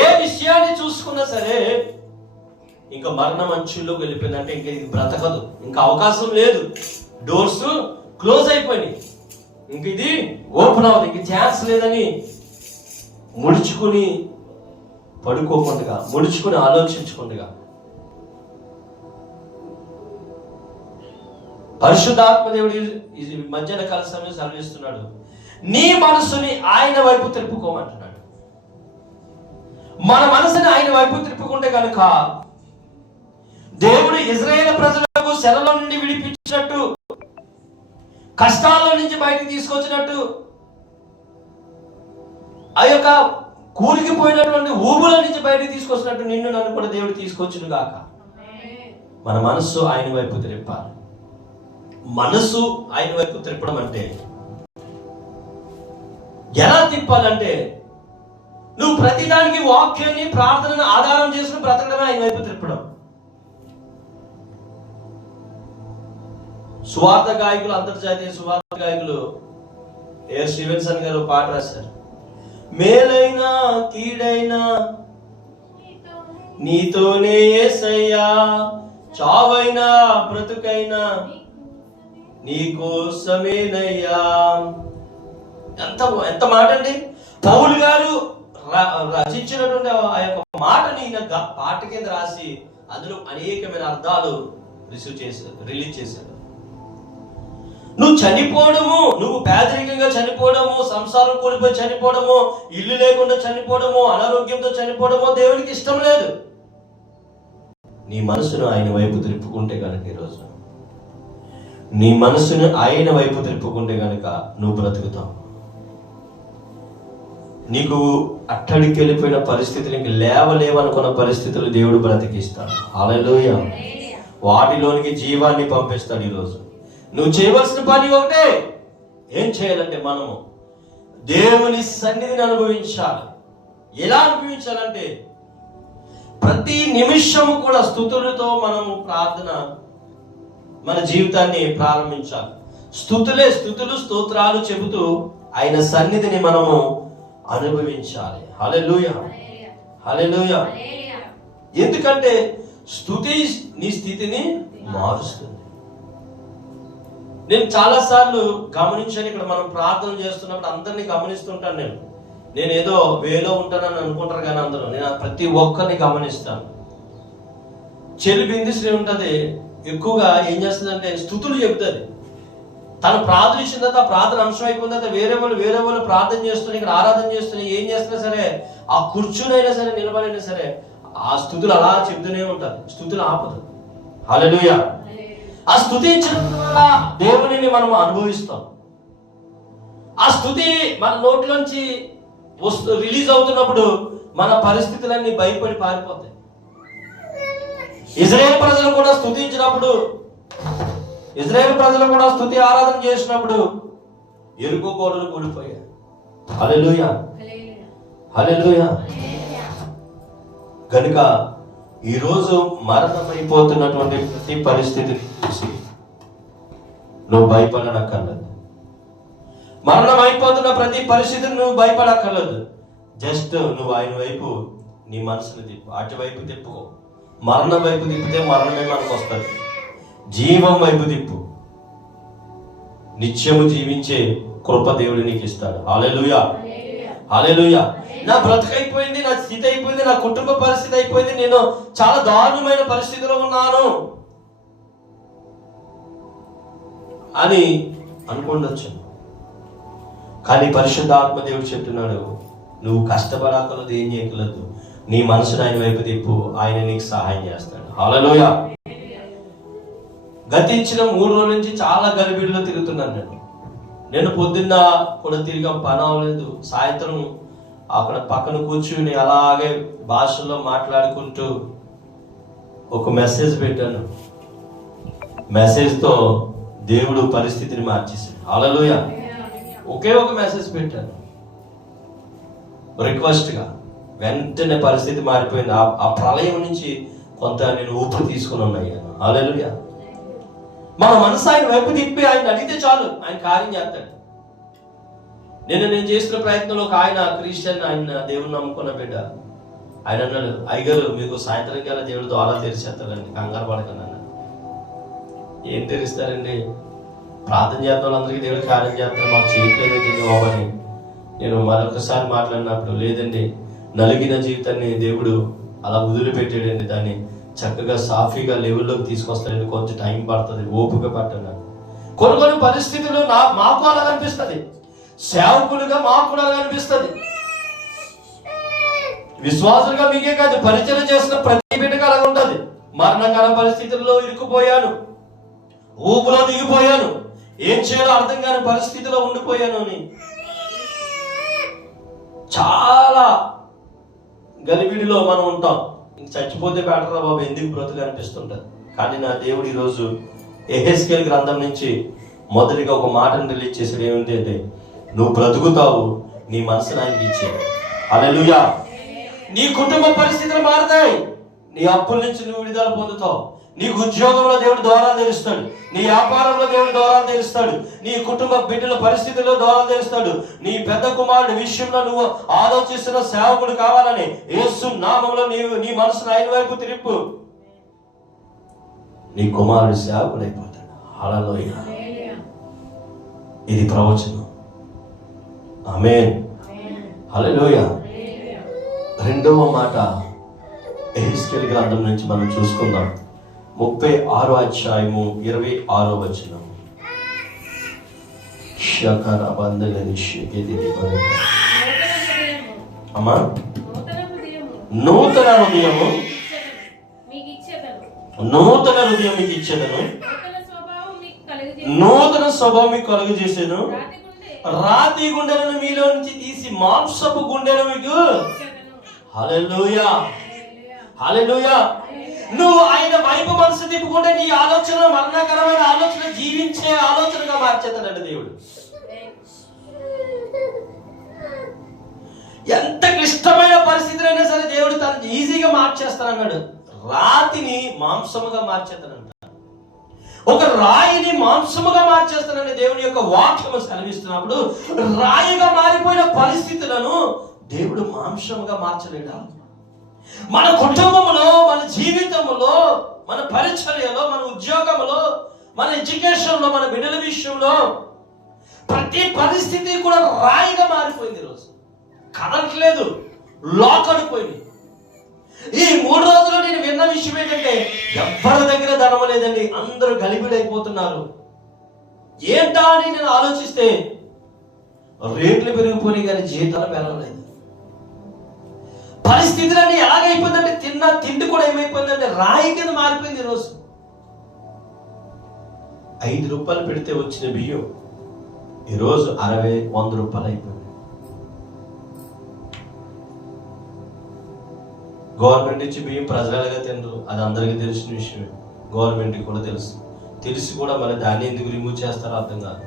ఏ విషయాన్ని చూసుకున్నా సరే ఇంకా మరణం అంచుల్లోకి వెళ్ళిపోయిందంటే ఇంకా ఇది బ్రతకదు, ఇంకా అవకాశం లేదు, డోర్స్ క్లోజ్ అయిపోయినాయి, ఇంక ఇది ఓపెన్ అవ్వదు, ఇంక ఛాన్స్ లేదని ముడుచుకుని పడుకోకుండా, ముడుచుకుని ఆలోచించకుండా పరిశుద్ధాత్మదేవుడు ఈ మధ్యాహ్న కాల సమయం సెలవిస్తున్నాడు, నీ మనసుని ఆయన వైపు తిప్పుకోమంటున్నాడు. మన మనసుని ఆయన వైపు తిప్పుకుంటే కనుక దేవుడు ఇజ్రాయేల్ ప్రజలకు చెరలో నుండి విడిపించినట్టు, కష్టాల్లో నుంచి బయటకు తీసుకొచ్చినట్టు, ఆ యొక్క కూలికిపోయినటువంటి ఊబుల నుంచి బయటకు తీసుకొచ్చినట్టు నిన్ను నన్ను కూడా దేవుడు తీసుకొచ్చును గాక. మన మనస్సు ఆయన వైపు తిప్పాలి. మనస్సు ఆయన వైపు తిప్పడం అంటే ఎలా తిప్పాలంటే, నువ్వు ప్రతిదానికి వాక్యాన్ని, ప్రార్థనను ఆధారం చేసుకుని బ్రతకడమే ఆయన వైపు తిప్పడం. సువార్త గాయకులు, అంతర్జాతీయ సువార్త గాయకులు ఏఆర్ స్టీవెన్సన్ గారు పాట రాశారు. మేలైనా కీడైనా నీతోనే యేసయ్యా, చావైనా బ్రతుకైనా నీకోసమేనయ్యా. ఎంత మాట అండి. పౌలు గారు రచించినటువంటి ఆ యొక్క మాటని పాట కింద రాసి అందులో అనేకమైన అర్థాలు రిలీజ్ చేశాడు. నువ్వు చనిపోవడము, నువ్వు పేదరికంగా చనిపోవడము, సంసారం కూలిపోయి చనిపోవడమో, ఇల్లు లేకుండా చనిపోవడమో, అనారోగ్యంతో చనిపోవడమో దేవునికి ఇష్టం లేదు. నీ మనసును ఆయన వైపు తిప్పుకుంటే కనుక, ఈరోజు నీ మనసును ఆయన వైపు తిప్పుకుంటే కనుక నువ్వు బ్రతుకుతావు. నీకు అట్టడికి వెళ్ళిపోయిన పరిస్థితులు, నీకు లేవలేవనుకున్న పరిస్థితులు దేవుడు బ్రతికిస్తాడు. హల్లెలూయా. వాటిలోనికి జీవాన్ని పంపిస్తాడు. ఈరోజు నువ్వు చేయవలసిన పని ఒకటే. ఏం చేయాలంటే, మనము దేవుని సన్నిధిని అనుభవించాలి. ఎలా అనుభవించాలంటే, ప్రతి నిమిషము కూడా స్తుతులతో మనము ప్రార్థన, మన జీవితాన్ని ప్రారంభించాలి. స్తుతులు స్తోత్రాలు చెబుతూ ఆయన సన్నిధిని మనము అనుభవించాలి. హల్లెలూయా, హల్లెలూయా. ఎందుకంటే స్తుతి నీ స్థితిని మారుస్తుంది. నేను చాలా సార్లు గమనించాను. ఇక్కడ మనం ప్రార్థన చేస్తున్నప్పుడు అందరినీ గమనిస్తుంటాను. నేను ఏదో వేలో ఉంటానని అనుకుంటారు కానీ అందరూ, నేను ప్రతి ఒక్కరిని గమనిస్తాను. చెల్లి బిందుశ్రీ ఉంటుంది, ఎక్కువగా ఏం చేస్తుందంటే స్తుతులు చెబుతుంది. తను ప్రార్థన ఇచ్చిన తర్వాత, ప్రార్థన అంశం అయిపోయిన తర్వాత వేరే వాళ్ళు ప్రార్థన చేస్తున్నా, ఇక్కడ ఆరాధన చేస్తున్నా, ఏం చేస్తున్నా సరే, ఆ కూర్చునైనా సరే, నిలబడైనా సరే, ఆ స్తుతులు అలా చెబుతూనే ఉంటారు. స్తుతులు ఆపదు. హల్లెలూయా. ఆ స్తుతించడం ద్వారా దేవునిని మనం అనుభవిస్తాం. ఆ స్తుతి మన నోట్లోంచి రిలీజ్ అవుతున్నప్పుడు మన పరిస్థితులన్నీ భయపడి పారిపోతాయి. ఇజ్రాయేల్ ప్రజలు కూడా స్తుతించినప్పుడు, ఇజ్రాయేల్ ప్రజలు కూడా స్తుతి ఆరాధన చేసినప్పుడు ఎరుకో కోటలు కూలిపోయాయి. హల్లెలూయా, హల్లెలూయా. కనుక ఈరోజు మరణమైపోతున్నటువంటి ప్రతి పరిస్థితిని చూసి నువ్వు భయపడనక్కర్లేదు. మరణం అయిపోతున్న ప్రతి పరిస్థితిని నువ్వు భయపడక్కర్లేదు. జస్ట్ నువ్వు ఆయన వైపు నీ మనసును తిప్పు, అటువైపు తిప్పుకో. మరణం వైపు తిప్పితే మరణమే మనకు వస్తుంది. జీవం వైపు తిప్పు, నిత్యము జీవించే కృప దేవుడు నీకు ఇస్తాడు. హల్లెలూయా, హల్లెలూయా. నా బ్రతుకు అయిపోయింది, నా స్థితి అయిపోయింది, నా కుటుంబ పరిస్థితి అయిపోయింది, నేను చాలా దారుణమైన పరిస్థితిలో ఉన్నాను అని అనుకోండొచ్చు. కానీ పరిశుద్ధాత్మ దేవుడు చెప్తున్నాడు, నువ్వు కష్టపడకలేదు, ఏం చేయకలేదు, నీ మనసును ఆయన వైపు తిప్పు, ఆయన నీకు సహాయం చేస్తాడు. హల్లెలూయా. గతించిన 3 రోజుల నుంచి చాలా గలిబిడిలో తిరుగుతున్నాను. నేను పొద్దున్న కూడా తిరిగా, పని అవ్వలేదు. సాయంత్రం అక్కడ పక్కన కూర్చుని అలాగే భాషలో మాట్లాడుకుంటూ ఒక మెసేజ్ పెట్టాను. మెసేజ్తో దేవుడు పరిస్థితిని మార్చేశాడు. హల్లెలూయా. ఒకే ఒక మెసేజ్ పెట్టాను రిక్వెస్ట్గా, వెంటనే పరిస్థితి మారిపోయింది. ఆ ప్రళయం నుంచి కొంత నేను ఊపిరి తీసుకుని ఉన్నాను. హల్లెలూయా. మన మనసు ఆయన వైపు తిప్పి ఆయన అడిగితే చాలు, ఆయన కార్యం చేస్తాడు. నేను చేస్తున్న ప్రయత్నంలో ఒక ఆయన క్రిస్టియన్, ఆయన దేవుని నమ్ముకున్న బిడ్డ, ఆయన అన్నాడు, అయ్యగారు మీకు సాయంత్రం కల్లా దేవుడు ద్వారా తెరిచేస్తాడండి, కంగారు పడకండి అన్నాడు. ఏం తెరుస్తారండి, ప్రార్థన చేస్తున్న వాళ్ళందరికీ దేవుడు కార్యం చేస్తాడు, మాకు చేయట్లేదు బాబని నేను మరొకసారి మాట్లాడినప్పుడు, లేదండి నలిగిన జీవితాన్ని దేవుడు అలా వదిలిపెట్టాడండి, దాన్ని చక్కగా సాఫీగా లెవెల్లోకి తీసుకొస్తాడండి, కొంచెం టైం పడుతుంది, ఓపిక పట్టండి. కొన్ని పరిస్థితుల్లో మాకు అలా అనిపిస్తుంది, సేవకులుగా మాకు కూడా అనిపిస్తుంది. విశ్వాసులుగా మీకే కాదు, పరిచయం చేసిన ప్రతి బిడ్డగా అలా ఉంటుంది. మరణకర పరిస్థితుల్లో ఇరుక్కుపోయాను, ఊపులో దిగిపోయాను, ఏం చేయాలో అర్థం కాని పరిస్థితిలో ఉండిపోయాను అని చాలా గలిబిడిలో మనం ఉంటాం. చచ్చిపోతే బెటర్ రా బాబు, ఎందుకు బ్రతుకు అనిపిస్తుంటది. కానీ నా దేవుడు ఈరోజు యెహెజ్కేలు గ్రంథం నుంచి మొదటిగా ఒక మాటను రిలీజ్ చేశాడు. ఏమిటి అంటే, నువ్వు బ్రతుకుతావు, నీ మనసును ఆయనకి ఇచ్చేది. హల్లెలూయా. నీ కుటుంబ పరిస్థితులు మారుతాయి, నీ అప్పుల నుంచి నువ్వు విడుదల పొందుతావు, నీకు ఉద్యోగంలో దేవుడు ద్వారాలు తెరుస్తాడు, నీ వ్యాపారంలో దేవుడు ద్వారాలు తెరుస్తాడు, నీ కుటుంబ బిడ్డల పరిస్థితుల్లో ద్వారాలు తెరుస్తాడు. నీ పెద్ద కుమారుడి విషయంలో నువ్వు ఆలోచిస్తున్న సేవకుడు కావాలని యేసు నామములో నీ మనసును ఆయన వైపు తిరుపు, నీ కుమారుడు సేవకుడు అయిపోతాడు. హల్లెలూయా. ఇది ప్రవచనం. ఆమేన్. హల్లెలూయా. రెండవ మాట యెహెజ్కేలు గ్రంథం నుంచి మనం చూసుకుందాం. 36వ అధ్యాయము 26వ వచనం. షకర బందగని షేకేది అమ్మా. నూతన హృదయము మీకు ఇచ్చేదను, నూతన స్వభావం మీకు కలుగజేసాను, రాతి గుండెలను మీలో నుంచి తీసి మాంసపు గుండెలు మీకు. హల్లెలూయా, హల్లెలూయా. నువ్వు ఆయన వైపు మనసు తిప్పుకుంటే నీ ఆలోచన మరణకరమైన ఆలోచన జీవించే ఆలోచనగా మార్చేస్తాడండి దేవుడు. ఎంత క్లిష్టమైన పరిస్థితులైనా సరే దేవుడు తను ఈజీగా మార్చేస్తానన్నాడు. రాతిని మాంసముగా మార్చేస్తానంట. ఒక రాయిని మాంసముగా మార్చేస్తానని దేవుని యొక్క వాక్యము సెలవిస్తున్నప్పుడు రాయిగా మారిపోయిన పరిస్థితులను దేవుడు మాంసముగా మార్చలేడా? మన కుటుంబంలో, మన జీవితంలో, మన పరిచర్యలో, మన ఉద్యోగంలో, మన ఎడ్యుకేషన్లో, మన బిడ్డల విషయంలో ప్రతి పరిస్థితి కూడా రాయిగా మారిపోయింది. ఈరోజు కదలట్లేదు, లోకడిపోయింది. ఈ 3 రోజులు నేను విన్న విషయం ఏంటంటే ఎవరి దగ్గర ధనం లేదండి, అందరూ గలిబిలైపోతున్నారు. ఏంటా అని నేను ఆలోచిస్తే రేట్లు పెరిగిపోయి కానీ జీతాలు పెరగలేదు. పరిస్థితులన్నీ ఎలాగైపోయిందంటే తిండి కూడా ఏమైపోయిందంటే రాయి కింద మారిపోయింది. ఈరోజు 5 రూపాయలు పెడితే వచ్చిన బియ్యం ఈరోజు 60-100 రూపాయలు అయిపోయింది. గవర్నమెంట్ ఇచ్చి బియ్యం ప్రజలుగా తినరు, అది అందరికీ తెలిసిన విషయమే. గవర్నమెంట్కి కూడా తెలిసి కూడా మరి దాన్ని ఎందుకు రిమూవ్ చేస్తారో అర్థం కాదు.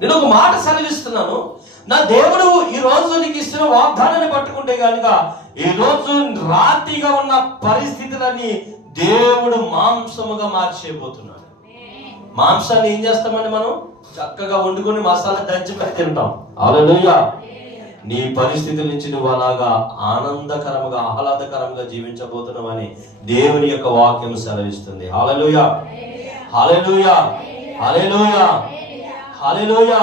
నేను ఒక మాట సెలవిస్తున్నాను, నా దేవుడు ఈ రోజు నీకు ఇస్తున్న వాగ్దానాన్ని పట్టుకుంటే కనుక ఈ రోజు రాతిగా ఉన్న పరిస్థితులన్నీ దేవుడు మాంసముగా మార్చేయబోతున్నాడు. మాంసాన్ని ఏం చేస్తామండి మనం? చక్కగా వండుకొని మసాలా దంచి పెట్టి తింటాం. హల్లెలూయా. నీ పరిస్థితుల నుంచి నువ్వు అలాగా ఆనందకరంగా ఆహ్లాదకరంగా జీవించబోతున్నావని దేవుని యొక్క వాక్యం సెలవిస్తుంది. హల్లెలూయా, హల్లెలూయా, హల్లెలూయా, హల్లెలూయా.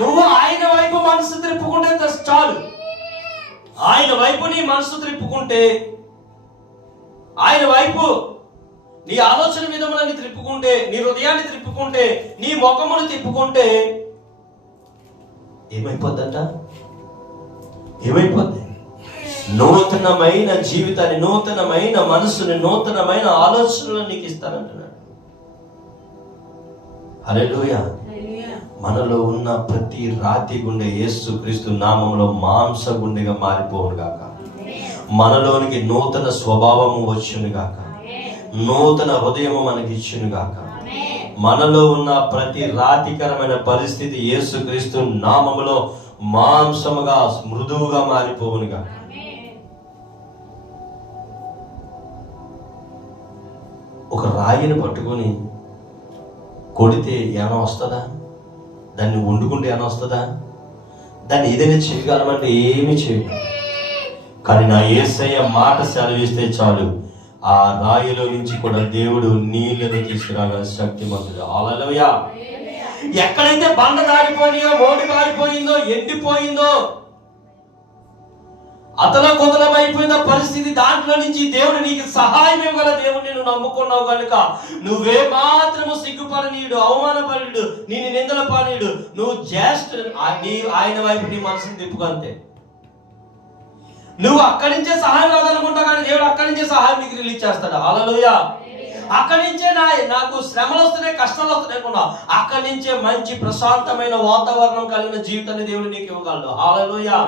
నువ్వు ఆయన వైపు మనసు త్రిప్పుకుంటే చాలు. ఆయన వైపు నీ మనసు త్రిప్పుకుంటే, ఆయన వైపు నీ ఆలోచన విధములని త్రిప్పుకుంటే, నీ హృదయాన్ని త్రిప్పుకుంటే, నీ ముఖమును తిప్పుకుంటే ఏమైపోద్దంట? ఏమైపోద్ది? నూతనమైన జీవితాన్ని, నూతనమైన మనసుని, నూతనమైన ఆలోచనలు నీకు ఇస్తానంటున్నాడు. హల్లెలూయా. మనలో ఉన్న ప్రతి రాతి గుండె యేసుక్రీస్తు నామములో మాంస గుండెగా మారిపోవును గాక. మనలోనికి నూతన స్వభావము వచ్చును గాక, నూతన హృదయము మనకి ఇచ్చును గాక. మనలో ఉన్న ప్రతి రాతికరమైన పరిస్థితి యేసుక్రీస్తు నామములో మాంసముగా మృదువుగా మారిపోవును గాక. ఒక రాయిని పట్టుకొని కొడితే ఏమైనా వస్తుందా? దాన్ని వండుకుంటే ఏమైనా వస్తుందా? దాన్ని ఏదైనా చేయగలమంటే ఏమి చేయగలం. కానీ నా యేసయ్య మాట సెలవిస్తే చాలు, ఆ రాయిలో నుంచి కూడా దేవుడు నీళ్లను తీసుకురాగల శక్తిమంతుడు. హల్లెలూయా. ఎక్కడైతే బండ దారిపోయిందో, మోడి కారిపోయిందో, ఎండిపోయిందో, అతలకుతలమైపోయిన పరిస్థితి, దాంట్లో నుంచి దేవుడు నీకు సహాయం ఇవ్వగల దేవుడు నేను నమ్ముకున్నావు కనుక నువ్వే మాత్రము సిగ్గుపడనీయుడు, అవమానపడనీయుడు, నేను నిందల పడనీయుడు. నువ్వు జస్ట్ ఆయన వైపు నీ మనసుని తిప్పుకంతే. నువ్వు అక్కడి నుంచే సహాయం రాదనుకుంటావు కానీ దేవుడు అక్కడి నుంచే సహాయం నీకు రిలీజ్ చేస్తాడు. హల్లెలూయా. అక్కడి నుంచే నాకు శ్రమలు వస్తున్నాయి, కష్టాలు వస్తున్నాయి అనుకున్నా, అక్కడి నుంచే మంచి ప్రశాంతమైన వాతావరణం కలిగిన జీవితాన్ని దేవుడు నీకు ఇవ్వగలడు. హల్లెలూయా.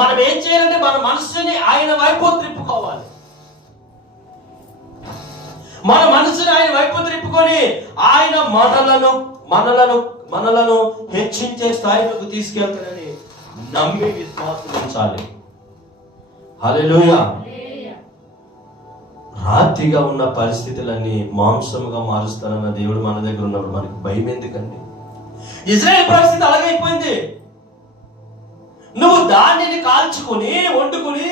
మనం ఏం చేయాలంటే మన మనసుని ఆయన వైపు త్రిప్పుకోవాలి. మన మనసుని ఆయన వైపు త్రిప్పుకొని ఆయన మనలను హెచ్చించే స్థాయిలోకి తీసుకెళ్తానని నమ్మి విశ్వాసం ఉంచాలి. హల్లెలూయా. రాతిగా ఉన్న పరిస్థితులన్నీ మాంసముగా మారుస్తానన్న దేవుడు మన దగ్గర ఉన్నప్పుడు మనకి భయం ఎందుకండి? ఇజ్రాయెల్ పరిస్థితి అలాగైపోయింది. నువ్వు దానిని కాల్చుకుని వండుకుని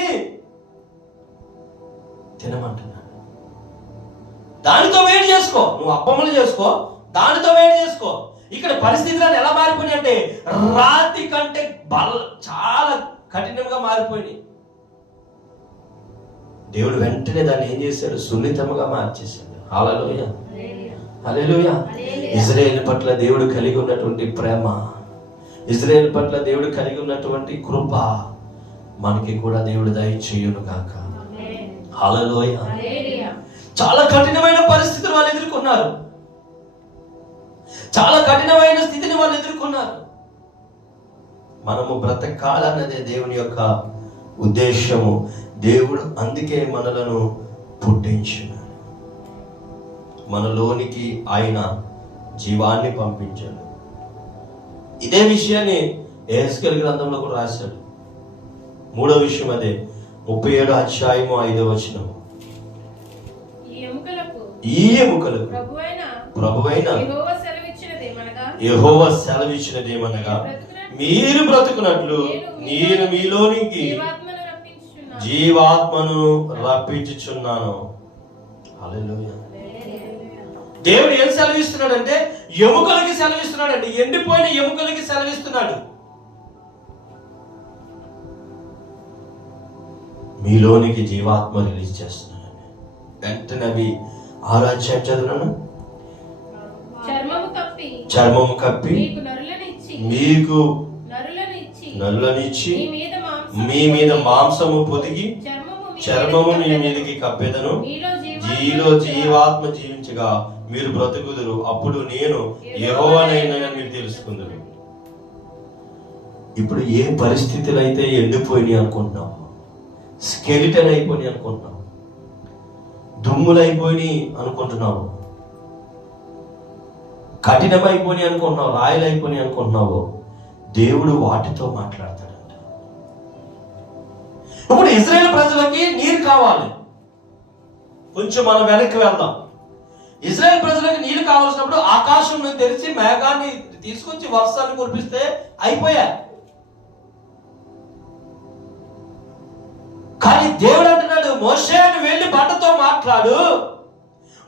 తినమంటున్నాడు. దానితో వేడి చేసుకో, నువ్వు అప్పములు చేసుకో, దానితో వేడి చేసుకో. ఇక్కడ పరిస్థితులను ఎలా మారిపోయినాయి అంటే రాతి కంటే చాలా కఠినంగా మారిపోయినాయి. దేవుడు వెంటనే దాన్ని ఏం చేశాడు? సున్నితముగా మార్చేశాడు. హల్లెలూయా. హల్లెలూయా. ఇజ్రాయేల్ పట్ల దేవుడు కలిగి ఉన్నటువంటి ప్రేమ, ఇజ్రాయేల్ పట్ల దేవుడు కలిగి ఉన్నటువంటి కృప మనకి కూడా దేవుడు దయచేయును గాక. హల్లెలూయా. చాలా కఠినమైన పరిస్థితులు వాళ్ళు ఎదుర్కొన్నారు, చాలా కఠినమైన స్థితిని వాళ్ళు ఎదుర్కొన్నారు. మనము బ్రతకాలన్నదే దేవుని యొక్క ఉద్దేశము. దేవుడు అందుకే మనలను పుట్టించినాడు, మనలోనికి ఆయన జీవాన్ని పంపించాడు. ఇదే విషయాన్ని యెహెజ్కేలు గ్రంథంలో కూడా రాశాడు. 3వ విషయం అదే, 37వ అధ్యాయము 5వ వచనం. ఈ ఎముకలకు ప్రభువైన యెహోవా సెలవిచ్చినదేమనగా, మీరు బ్రతుకున్నట్లు నేను మీలోనికి జీవాత్మను రప్పించుచున్నాను. హల్లెలూయా. దేవుడు ఏం సెలవిస్తున్నాడంటే ఎముకలకి సెలవిస్తున్నాడండి, ఎండిపోయిన ఎముకలకి సెలవిస్తున్నాడు. మీలోనికి జీవాత్మ రిలీజ్ చేస్తున్నాడండి. వెంటనే అవి 6వ అధ్యాయం చదువున్నాను. చర్మము కప్పి మీకు నరులనిచ్చి మీ మీద మాంసము పొదిగి చర్మము మీ మీదకి కప్పెదను. మీలో జీవాత్మ జీవించగా మీరు బ్రతుకుదురు. అప్పుడు నేను యెహోవానైనా మీరు తెలుసుకుందరు. ఇప్పుడు ఏ పరిస్థితులు అయితే ఎండిపోయినాయి అనుకుంటున్నావు, స్కెలిటన్ అయిపోయినాయి అనుకుంటున్నావు, దుమ్ములైపోయినాయి అనుకుంటున్నావు, కఠినమైపోయినాయి అనుకుంటున్నావు, రాయలైపోయినాయి అనుకుంటున్నావు, దేవుడు వాటితో మాట్లాడతాడంట. ఇప్పుడు ఇశ్రాయేలు ప్రజలకి నీరు కావాలి. కొంచెం మనం వెనక్కి వెళ్దాం. ఇశ్రాయేలు ప్రజలకు నీరు కావాల్సినప్పుడు ఆకాశం తెరిచి మేఘాన్ని తీసుకొచ్చి వర్షాన్ని కురిపిస్తే అయిపోయా. కానీ దేవుడు అంటున్నాడు, మోషే నువ్వు వెళ్ళి బండతో మాట్లాడు,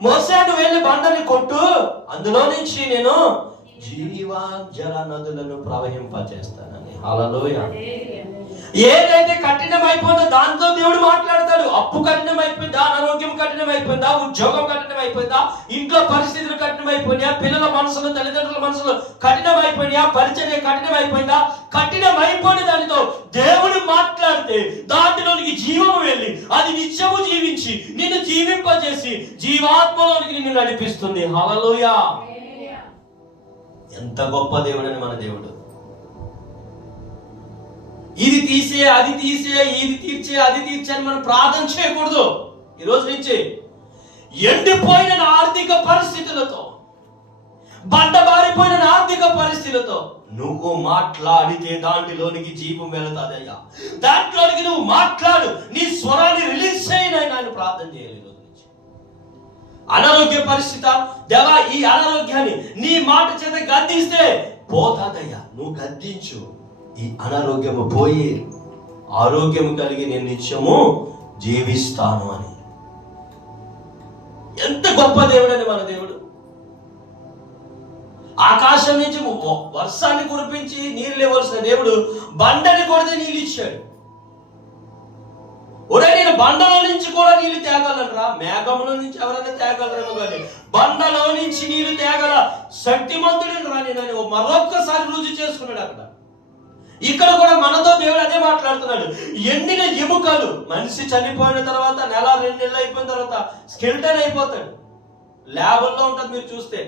మోషే నువ్వు వెళ్ళి బండని కొట్టు, అందులో నుంచి నేను జీవజల నదులను ప్రవహింపచేస్తానని. హల్లెలూయా. ఏదైతే కఠినమైపోయిందో దాంతో దేవుడు మాట్లాడతాడు. అప్పు కఠినమైపోయిందా, అనారోగ్యం కఠినమైపోయిందా, ఉద్యోగం కఠినమైపోయిందా, ఇంట్లో పరిస్థితులు కఠినమైపోయినా, పిల్లల మనసులు తల్లిదండ్రుల మనసులు కఠినమైపోయినా, పరిచర్య కఠినమైపోయిందా, కఠినమైపోయిన దానితో దేవుడు మాట్లాడితే దాంట్లోనికి జీవము వెళ్ళి అది నిత్యము జీవించి నిన్ను జీవింపజేసి జీవాత్మలోనికి నిన్ను నడిపిస్తుంది. హల్లెలూయా. ఎంత గొప్ప దేవుడని మన దేవుడు. ఇది తీసే అది తీసే, ఇది తీర్చే అది తీర్చే అని మనం ప్రార్థన చేయకూడదు. ఈ రోజు నుంచి ఎండిపోయిన ఆర్థిక పరిస్థితులతో, బండబారిపోయిన ఆర్థిక పరిస్థితులతో నువ్వు మాట్లాడితే దాంట్లోనికి జీవం వెళతాదయ్యా. దాంట్లోనికి నువ్వు మాట్లాడు, నీ స్వరాన్ని రిలీజ్ చేయనైనా ఆయన ప్రార్థన చేయాలి. అనారోగ్య పరిస్థితి, దేవా ఈ అనారోగ్యాన్ని నీ మాట చేత గద్దిస్తే పోతాదయ్యా, నువ్వు గద్దించు, ఈ అనారోగ్యము పోయి ఆరోగ్యము కలిగి నేను నిత్యము జీవిస్తాను అని. ఎంత గొప్ప దేవుడని మన దేవుడు. ఆకాశం నుంచి వర్షాన్ని కురిపించి నీళ్ళు ఇవ్వాల్సిన దేవుడు బండని కొడితే నీళ్ళు ఇచ్చాడు. ఒరే నేను బండలో నుంచి కూడా నీళ్లు తేగలరా? మేఘంలో నుంచి ఎవరైనా తేగలరేమో కానీ బండలో నుంచి నీళ్లు తేగల శక్తిమంతుడిని రా నేను మరొక్కసారి రుజువు చేసుకున్నాడు అక్కడ. ఇక్కడ కూడా మనతో దేవుడు అదే మాట్లాడుతున్నాడు. ఎండిన ఎముకలు, మనిషి చనిపోయిన తర్వాత 1-2 నెలలు అయిపోయిన తర్వాత స్కెల్టన్ అయిపోతాడు, ల్యాబుల్లో ఉంటుంది మీరు చూస్తే.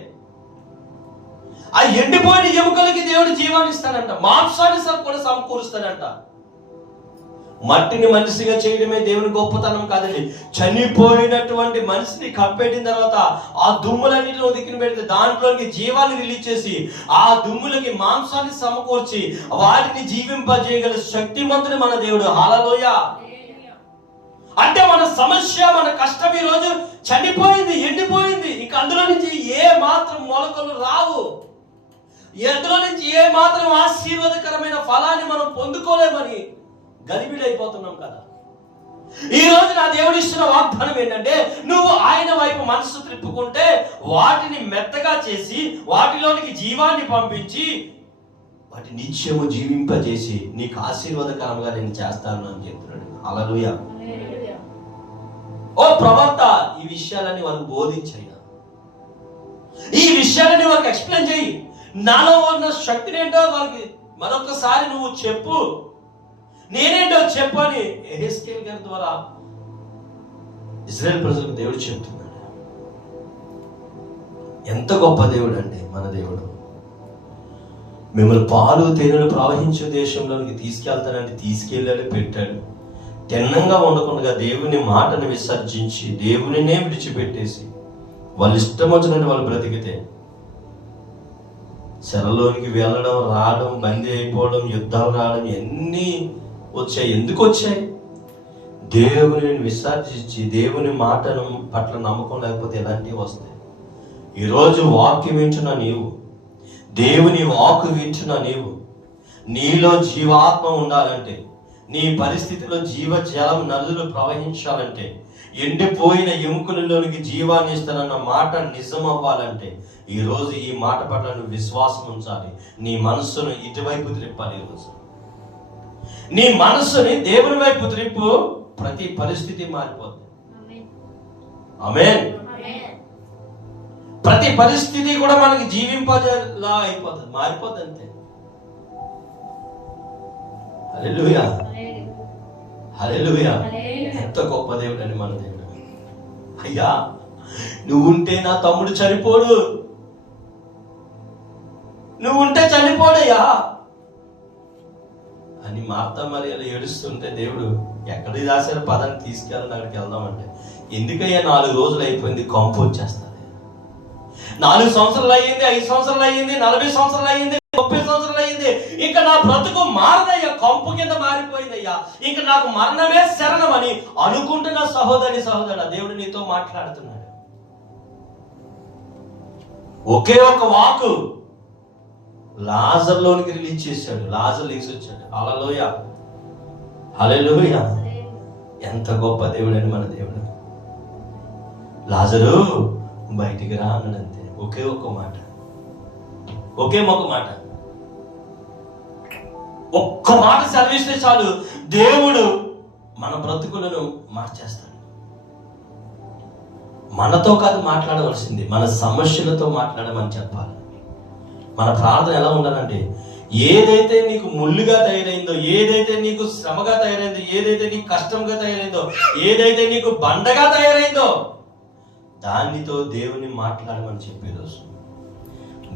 ఆ ఎండిపోయిన ఎముకలకి దేవుడు జీవాన్ని ఇస్తాడంట, మాంసాన్ని కూడా సమకూరుస్తాడంట. మట్టిని మనిషిగా చేయడమే దేవుని గొప్పతనం కాదండి. చనిపోయినటువంటి మనిషిని కప్పెట్టిన తర్వాత ఆ దుమ్ములన్నిటిని ఉదికిన పెడితే దాంట్లోకి జీవాన్ని రిలీజ్ చేసి ఆ దుమ్ములకి మాంసాన్ని సమకూర్చి వాటిని జీవింపజేయగల శక్తిమంతుడు మన దేవుడు. హల్లెలూయా. అంటే మన సమస్య, మన కష్టం ఈ రోజు చనిపోయింది, ఎండిపోయింది. ఇక అందులో నుంచి ఏ మాత్రం మొలకలు రావు, అందులో నుంచి ఏ మాత్రం ఆశీర్వాదకరమైన ఫలాన్ని మనం పొందుకోలేమని గలిబిడైపోతున్నాం కదా. ఈ రోజు నా దేవుడు ఇస్తున్న వాగ్దానం ఏంటంటే, నువ్వు ఆయన వైపు మనసు త్రిప్పుకుంటే వాటిని మెత్తగా చేసి వాటిలోనికి జీవాన్ని పంపించి వాటి నిత్యము జీవింపజేసి నీకు ఆశీర్వాదకరంగా నేను చేస్తాను అని చెప్తున్నాడు. హల్లెలూయా. ఓ ప్రవక్త, ఈ విషయాలని వాళ్ళకు బోధించయ్యా. ఈ విషయాన్ని వాళ్ళకి ఎక్స్ప్లెయిన్ చేయి. నాలో ఉన్న శక్తిని ఏంటో వాళ్ళకి మరొకసారి నువ్వు చెప్పు, నేనేంటో చెప్పు అని యెహెజ్కేలు గారి ద్వారా ఇశ్రాయేలు ప్రజలకు దేవుడు చెప్తున్నాడు. ఎంత గొప్ప దేవుడు అండి మన దేవుడు. మిమ్మల్ని పాలు తేనెలు ప్రవహించే దేశంలోనికి తీసుకెళ్తానంటే తీసుకెళ్ళాడు, పెట్టాడు. తిన్నంగా ఉండకుండా దేవుని మాటను విసర్జించి దేవునినే విడిచిపెట్టేసి వాళ్ళు ఇష్టం వచ్చినట్టు వాళ్ళు బ్రతికితే చెరలోనికి వెళ్ళడం, రావడం, బందీ అయిపోవడం, యుద్ధాలు రావడం ఎన్ని వచ్చాయి. ఎందుకు వచ్చాయి? దేవుని విసర్జించి దేవుని మాటను పట్ల నమ్మకం లేకపోతే ఎలాంటివి వస్తాయి. ఈరోజు వాక్యం వింటున్నా నీవు, దేవుని వాక్కు వింటున్నా నీవు, నీలో జీవాత్మ ఉండాలంటే, నీ పరిస్థితిలో జీవజలం నదులు ప్రవహించాలంటే, ఎండిపోయిన ఎముకలలోనికి జీవాన్ని ఇస్తానన్న మాట నిజం అవ్వాలంటే ఈరోజు ఈ మాట పట్ల నువ్వు విశ్వాసం ఉంచాలి. నీ మనస్సును ఇటువైపు త్రిప్పాలి. ఈరోజు నీ మనస్సుని దేవుని వైపు త్రిప్పు, ప్రతి పరిస్థితి మారిపోతుంది. ఆమేన్. ప్రతి పరిస్థితి కూడా మనకి జీవింపజేలా అయిపోతుంది, మారిపోతుంది అంతే. హల్లెలూయా, హల్లెలూయా. ఎంత గొప్ప దేవుడు అని మన దేవుడు. అయ్యా నువ్వుంటే నా తమ్ముడు చనిపోడు, నువ్వుంటే చనిపోడయ్యా అని మార్తా మరియలు ఏడుస్తుంటే దేవుడు ఎక్కడికి రాశారు పదాన్ని తీసుకెళ్ళని అక్కడికి వెళ్దామంటే, ఎందుకయ్యా 4 రోజులు అయిపోయింది, కంపు వచ్చేస్తుంది. 4 సంవత్సరాలు అయ్యింది, 5 సంవత్సరాలు అయ్యింది, 40 సంవత్సరాలు అయ్యింది, 30 సంవత్సరాలు అయ్యింది, ఇంకా నా బ్రతుకు మారదయ్యా, కంపు కింద మారిపోయిందయ్యా, ఇంకా నాకు మరణమే శరణం అని అనుకుంటున్న సహోదరుడా, దేవుడు నీతో మాట్లాడుతున్నాడు. ఒకే ఒక వాకు లాజర్లోనికి రిలీజ్ చేశాడు. లాజర్ లేచి వచ్చాడు. హల్లెలూయా, హల్లెలూయా. ఎంత గొప్ప దేవుడు అని మన దేవుడు. లాజరు బయటికి రా అన్నాడు అంతే. ఒకే ఒక్క మాట, ఒకే ఒక మాట, ఒక్క మాట సెలవిస్తే చాలు దేవుడు మన బ్రతుకులను మార్చేస్తాడు. మనతో కాదు మాట్లాడవలసింది, మన సమస్యలతో మాట్లాడమని చెప్పాలి. మన ప్రార్థన ఎలా ఉండాలంటే, ఏదైతే నీకు ముళ్ళుగా తయారైందో, ఏదైతే నీకు శ్రమగా తయారైందో, ఏదైతే నీకు కష్టంగా తయారైందో, ఏదైతే నీకు బండగా తయారైందో దానితో దేవుని మాట్లాడమని చెప్పే రోజు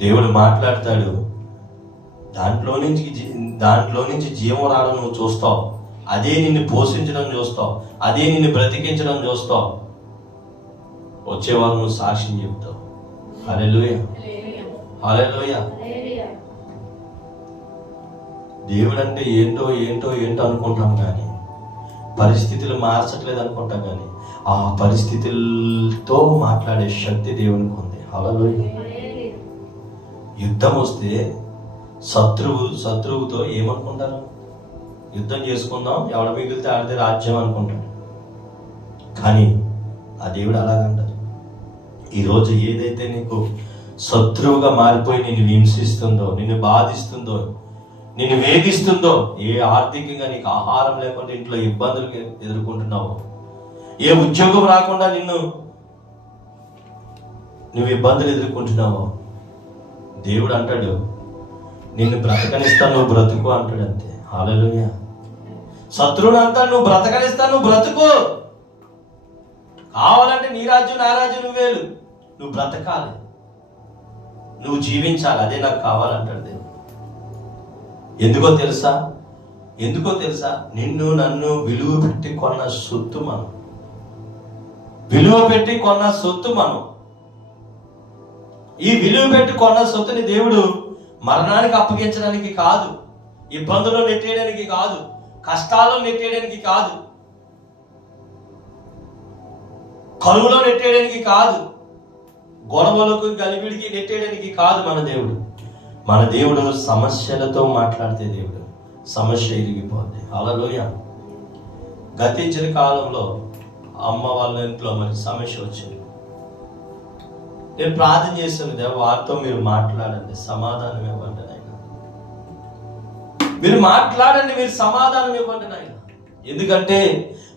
దేవుడు మాట్లాడతాడు. దాంట్లో నుంచి జీవం రావడం నువ్వు చూస్తావు, అదే నిన్ను పోషించడం చూస్తావు, అదే నిన్ను బ్రతికించడం చూస్తావు. వచ్చేవారు నువ్వు సాక్ష్యం చెప్తావు. హల్లెలూయా, హల్లెలూయా. దేవుడు అంటే ఏంటో ఏంటో ఏంటో అనుకుంటాం, కానీ పరిస్థితులు మార్చట్లేదు అనుకుంటాం, కానీ ఆ పరిస్థితులతో మాట్లాడే శక్తి దేవునికి ఉంది. హల్లెలూయా. యుద్ధం వస్తే శత్రువుతో ఏమనుకుంటారు? యుద్ధం చేసుకుందాం, ఎవడ మిగిలితే ఆడితే రాజ్యం అనుకుంటాడు. కానీ ఆ దేవుడు అలాగంటారు. ఈరోజు ఏదైతే నీకు శత్రువుగా మారిపోయి నిన్ను హింసిస్తుందో, నిన్ను బాధిస్తుందో, నిన్ను వేధిస్తుందో, ఏ ఆర్థికంగా నీకు ఆహారం లేకుండా ఇంట్లో ఇబ్బందులు ఎదుర్కొంటున్నావో, ఏ ఉద్యోగం రాకుండా నువ్వు ఇబ్బందులు ఎదుర్కొంటున్నావో, దేవుడు అంటాడు నిన్ను బ్రతకనిస్తా, నువ్వు బ్రతుకు అంటాడు అంతే. హల్లెలూయా. శత్రువుని అంటాడు నువ్వు బ్రతకనిస్తా, నువ్వు బ్రతుకు. కావాలంటే నీ రాజ్యం నా రాజ్యం నువ్వేలు, నువ్వు బ్రతకాలి, నువ్వు జీవించాలి, అదే నాకు కావాలంటాడు దేవుడు. ఎందుకో తెలుసా? నిన్ను నన్ను విలువ పెట్టి కొన్న సొత్తు మనం, విలువ పెట్టి కొన్న సొత్తు మనం. ఈ విలువ పెట్టి కొన్న సొత్తుని దేవుడు మరణానికి అప్పగించడానికి కాదు, ఇబ్బందుల్లో నెట్టేయడానికి కాదు, కష్టాల్లో నెట్టేయడానికి కాదు, కరువులో నెట్టేయడానికి కాదు, గొడవలకు గలిబిడికి నెట్టేయడానికి కాదు. మన దేవుడు సమస్యలతో మాట్లాడితే దేవుడు సమస్య ఇరిగిపోద్ది. హల్లెలూయా. గతించిన కాలంలో అమ్మ వాళ్ళ ఇంట్లో మనకి సమస్య వచ్చింది. నేను ప్రార్థన చేశాను, దేవా వారితో మీరు మాట్లాడండి, సమాధానం ఇవ్వండి నాయన, మీరు మాట్లాడండి, మీరు సమాధానం ఇవ్వండి నాయన. ఎందుకంటే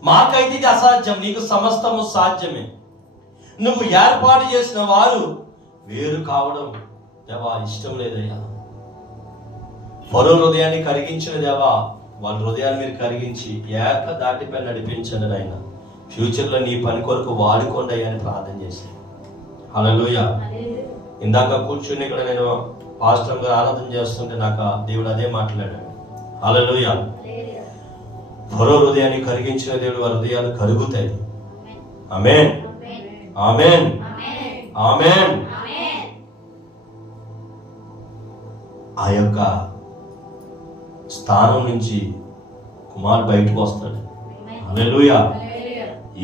మాకైతే ఇది అసాధ్యం, నీకు సమస్తము సాధ్యమే. నువ్వు ఏర్పాటు చేసిన వారు వేరు కావడం దేవా ఇష్టం లేదయ్యా. ఫరో హృదయాన్ని కరిగించిన దేవా, వాళ్ళ హృదయాన్ని మీరు కరిగించి ఏక దాటిపై నడిపించండి నాయన. ఫ్యూచర్లో నీ పని కొరకు వాడుకోండి అయ్యా అని ప్రార్థన చేశాను. హల్లెలూయా. ఇందాక కూర్చుని ఇక్కడ నేను పాస్టర్ గారు ఆరాధన చేస్తుంటే నాకు దేవుడు అదే మాట్లాడాడు. హల్లెలూయా. ఫరో హృదయాన్ని కరిగించిన దేవుడు వారి హృదయాలు కరుగుతాయి. ఆమేన్, ఆమేన్, ఆమేన్. ఆ యొక్క స్థానం నుంచి కుమారుడు బయటకు వస్తాడు. హల్లెలూయా.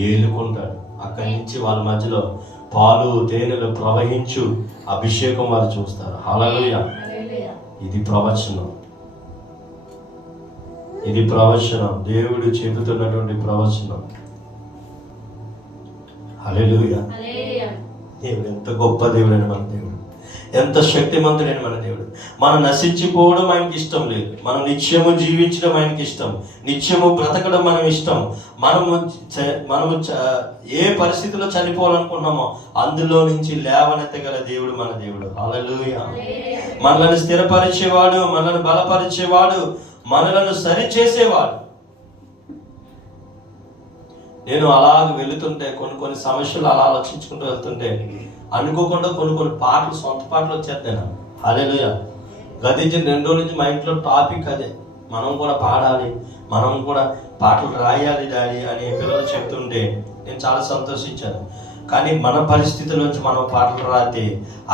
ఏలుకుంటాడు. అక్కడి నుంచి వాళ్ళ మధ్యలో పాలు తేనెలు ప్రవహించు అభిషేకం వారు చూస్తారు. హల్లెలూయా. ఇది ప్రవచనం, ఇది ప్రవచనం, దేవుడు చెబుతున్నటువంటి ప్రవచనం. హల్లెలూయా. దేవుడు ఎంత గొప్ప దేవుడైన మన దేవుడు, ఎంత శక్తిమంతుడైన మన దేవుడు. మనం నశించిపోవడం ఆయనకి ఇష్టం లేదు. మనం నిత్యము జీవించడం ఆయనకి ఇష్టం. నిత్యము బ్రతకడం మనం ఇష్టం. మనము ఏ పరిస్థితిలో చనిపోవాలనుకున్నామో అందులో నుంచి లేవనెత్తగల దేవుడు మన దేవుడు. హల్లెలూయా. మనలను స్థిరపరిచేవాడు, మనలను బలపరిచేవాడు, మనలను సరిచేసేవాడు. నేను అలాగ వెళుతుంటే కొన్ని సమస్యలు అలా ఆలోచించుకుంటూ వెళ్తుంటే అనుకోకుండా కొన్ని పాటలు, సొంత పాటలు వచ్చేస్తాను. హల్లెలూయా. గతించిన 2 రోజుల నుంచి మా ఇంట్లో టాపిక్ అదే, మనం కూడా పాడాలి, మనం కూడా పాటలు రాయాలి డాడీ అని పిల్లలు చెప్తుంటే నేను చాలా సంతోషించాను. కానీ మన పరిస్థితుల నుంచి మనం పాటలు రాస్తే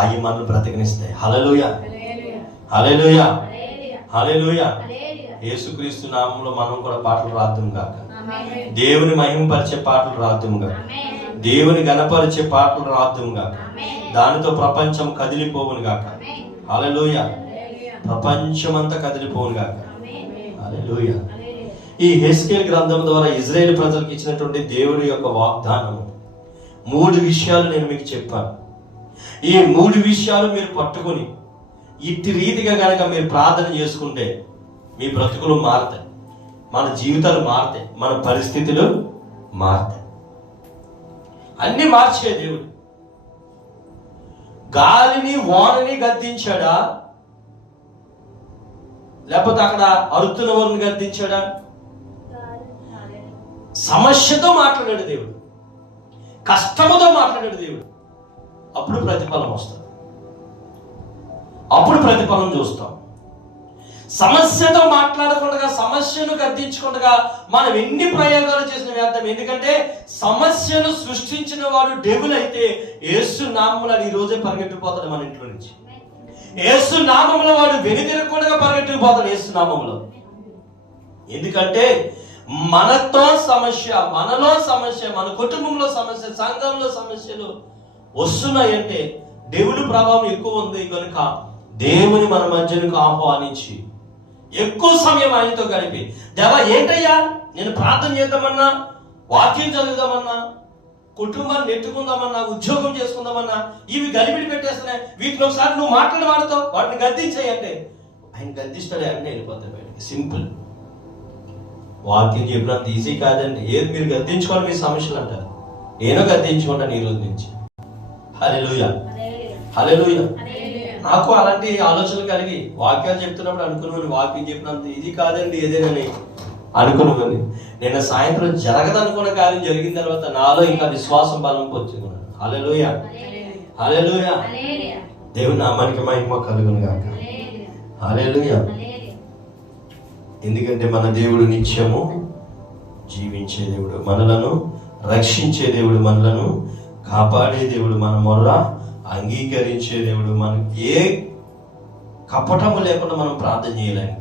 అవి మనల్ని బ్రతికినిస్తాయి. హల్లెలూయా, హల్లెలూయా, హల్లెలూయా. యేసుక్రీస్తు నామంలో మనం కూడా పాటలు రాద్దాం గాక. దేవుని మహిమపరిచే పాటలు రాద్దాం గాక. దేవుని గణపరిచే పాటలు రాద్దాం గాక. దానితో ప్రపంచం కదిలిపోవును గాక. హల్లెలూయా. ప్రపంచమంతా కదిలిపోవును గాక. హల్లెలూయా. ఈ హెస్కేల్ గ్రంథం ద్వారా ఇజ్రాయేల్ ప్రజలకు ఇచ్చినటువంటి దేవుడి యొక్క వాగ్దానం 3 విషయాలు నేను మీకు చెప్పాను. ఈ 3 విషయాలు మీరు పట్టుకొని ఇట్టి రీతిగా కనుక మీరు ప్రార్థన చేసుకుంటే మీ బ్రతుకులు మారుతాయి, మన జీవితాలు మారుతాయి, మన పరిస్థితులు మారుతాయి. అన్ని మార్చే దేవుడు. గాలిని వానని గద్దించాడా, లేకపోతే అక్కడ అరుతున్న వారిని గద్దించాడా? సమస్యతో మాట్లాడాడు దేవుడు, కష్టముతో మాట్లాడాడు దేవుడు. అప్పుడు ప్రతిఫలం వస్తుంది, అప్పుడు ప్రతిఫలం చూస్తాం. సమస్యతో మాట్లాడకుండా, సమస్యను గద్దించకుండా మనం ఎన్ని ప్రయోగాలు చేసిన వ్యర్థం. ఎందుకంటే సమస్యను సృష్టించిన వాడు డెవిల్ అయితే యేసు నామములో ఈ రోజే పరిగెట్టిపోతాడు మన ఇంట్లో నుంచి. యేసు నామములో వాడు వెనుదిరగకుండా పరిగెట్టిపోతాడు యేసు నామములో. ఎందుకంటే మనతో సమస్య, మనలో సమస్య, మన కుటుంబంలో సమస్య, సంఘంలో సమస్యలు వస్తున్నాయంటే దేవుడి ప్రభావం ఎక్కువ ఉంది కనుక దేవుని మన మధ్యకు ఆహ్వానించి ఎక్కువ సమయం ఆయనతో గడిపి, దేవా ఏంటయ్యా నేను ప్రార్థన చేద్దామన్నా, వాక్యం చదువుదామన్నా, కుటుంబాన్ని నెట్టుకుందామన్నా, ఉద్యోగం చేసుకుందామన్నా ఇవి గలిబిడి పెట్టేస్తున్నాయి, వీటిలో ఒకసారి నువ్వు మాట్లాడవాడుతో వాటిని గద్దించాయంటే ఆయన గద్దిస్తాడే అన్నీ వెళ్ళిపోతాయి బయటకి. సింపుల్. వాక్యం చెప్పినంత ఈజీ కాదండి. ఏది మీరు గద్దించుకోవాలి మీ సమస్యలు అంటారు, నేను గద్దించుకుంటాను ఈ రోజు నుంచి. హల్లెలూయా, హల్లెలూయా. నాకు అలాంటి ఆలోచనలు కలిగి వాక్యాలు చెప్తున్నప్పుడు అనుకున్నాను, వాక్యం చెప్పినంత ఇది కాదండి ఏదేనని అనుకున్నాను. నేను సాయంత్రం జరగదనుకున్న కార్యం జరిగిన తర్వాత నాలో ఇంకా విశ్వాసం బలం పొందుకున్నాను. హల్లెలూయా, హల్లెలూయా. దేవుని నామానికి మహిమ కలుగును గాక. హల్లెలూయా. ఎందుకంటే మన దేవుడు నిత్యము జీవించే దేవుడు, మనలను రక్షించే దేవుడు, మనలను కాపాడే దేవుడు, మన మొర్ర అంగీకరించే దేవుడు. మనకి ఏ కపటము లేకుండా మనం ప్రార్థన చేయలేము.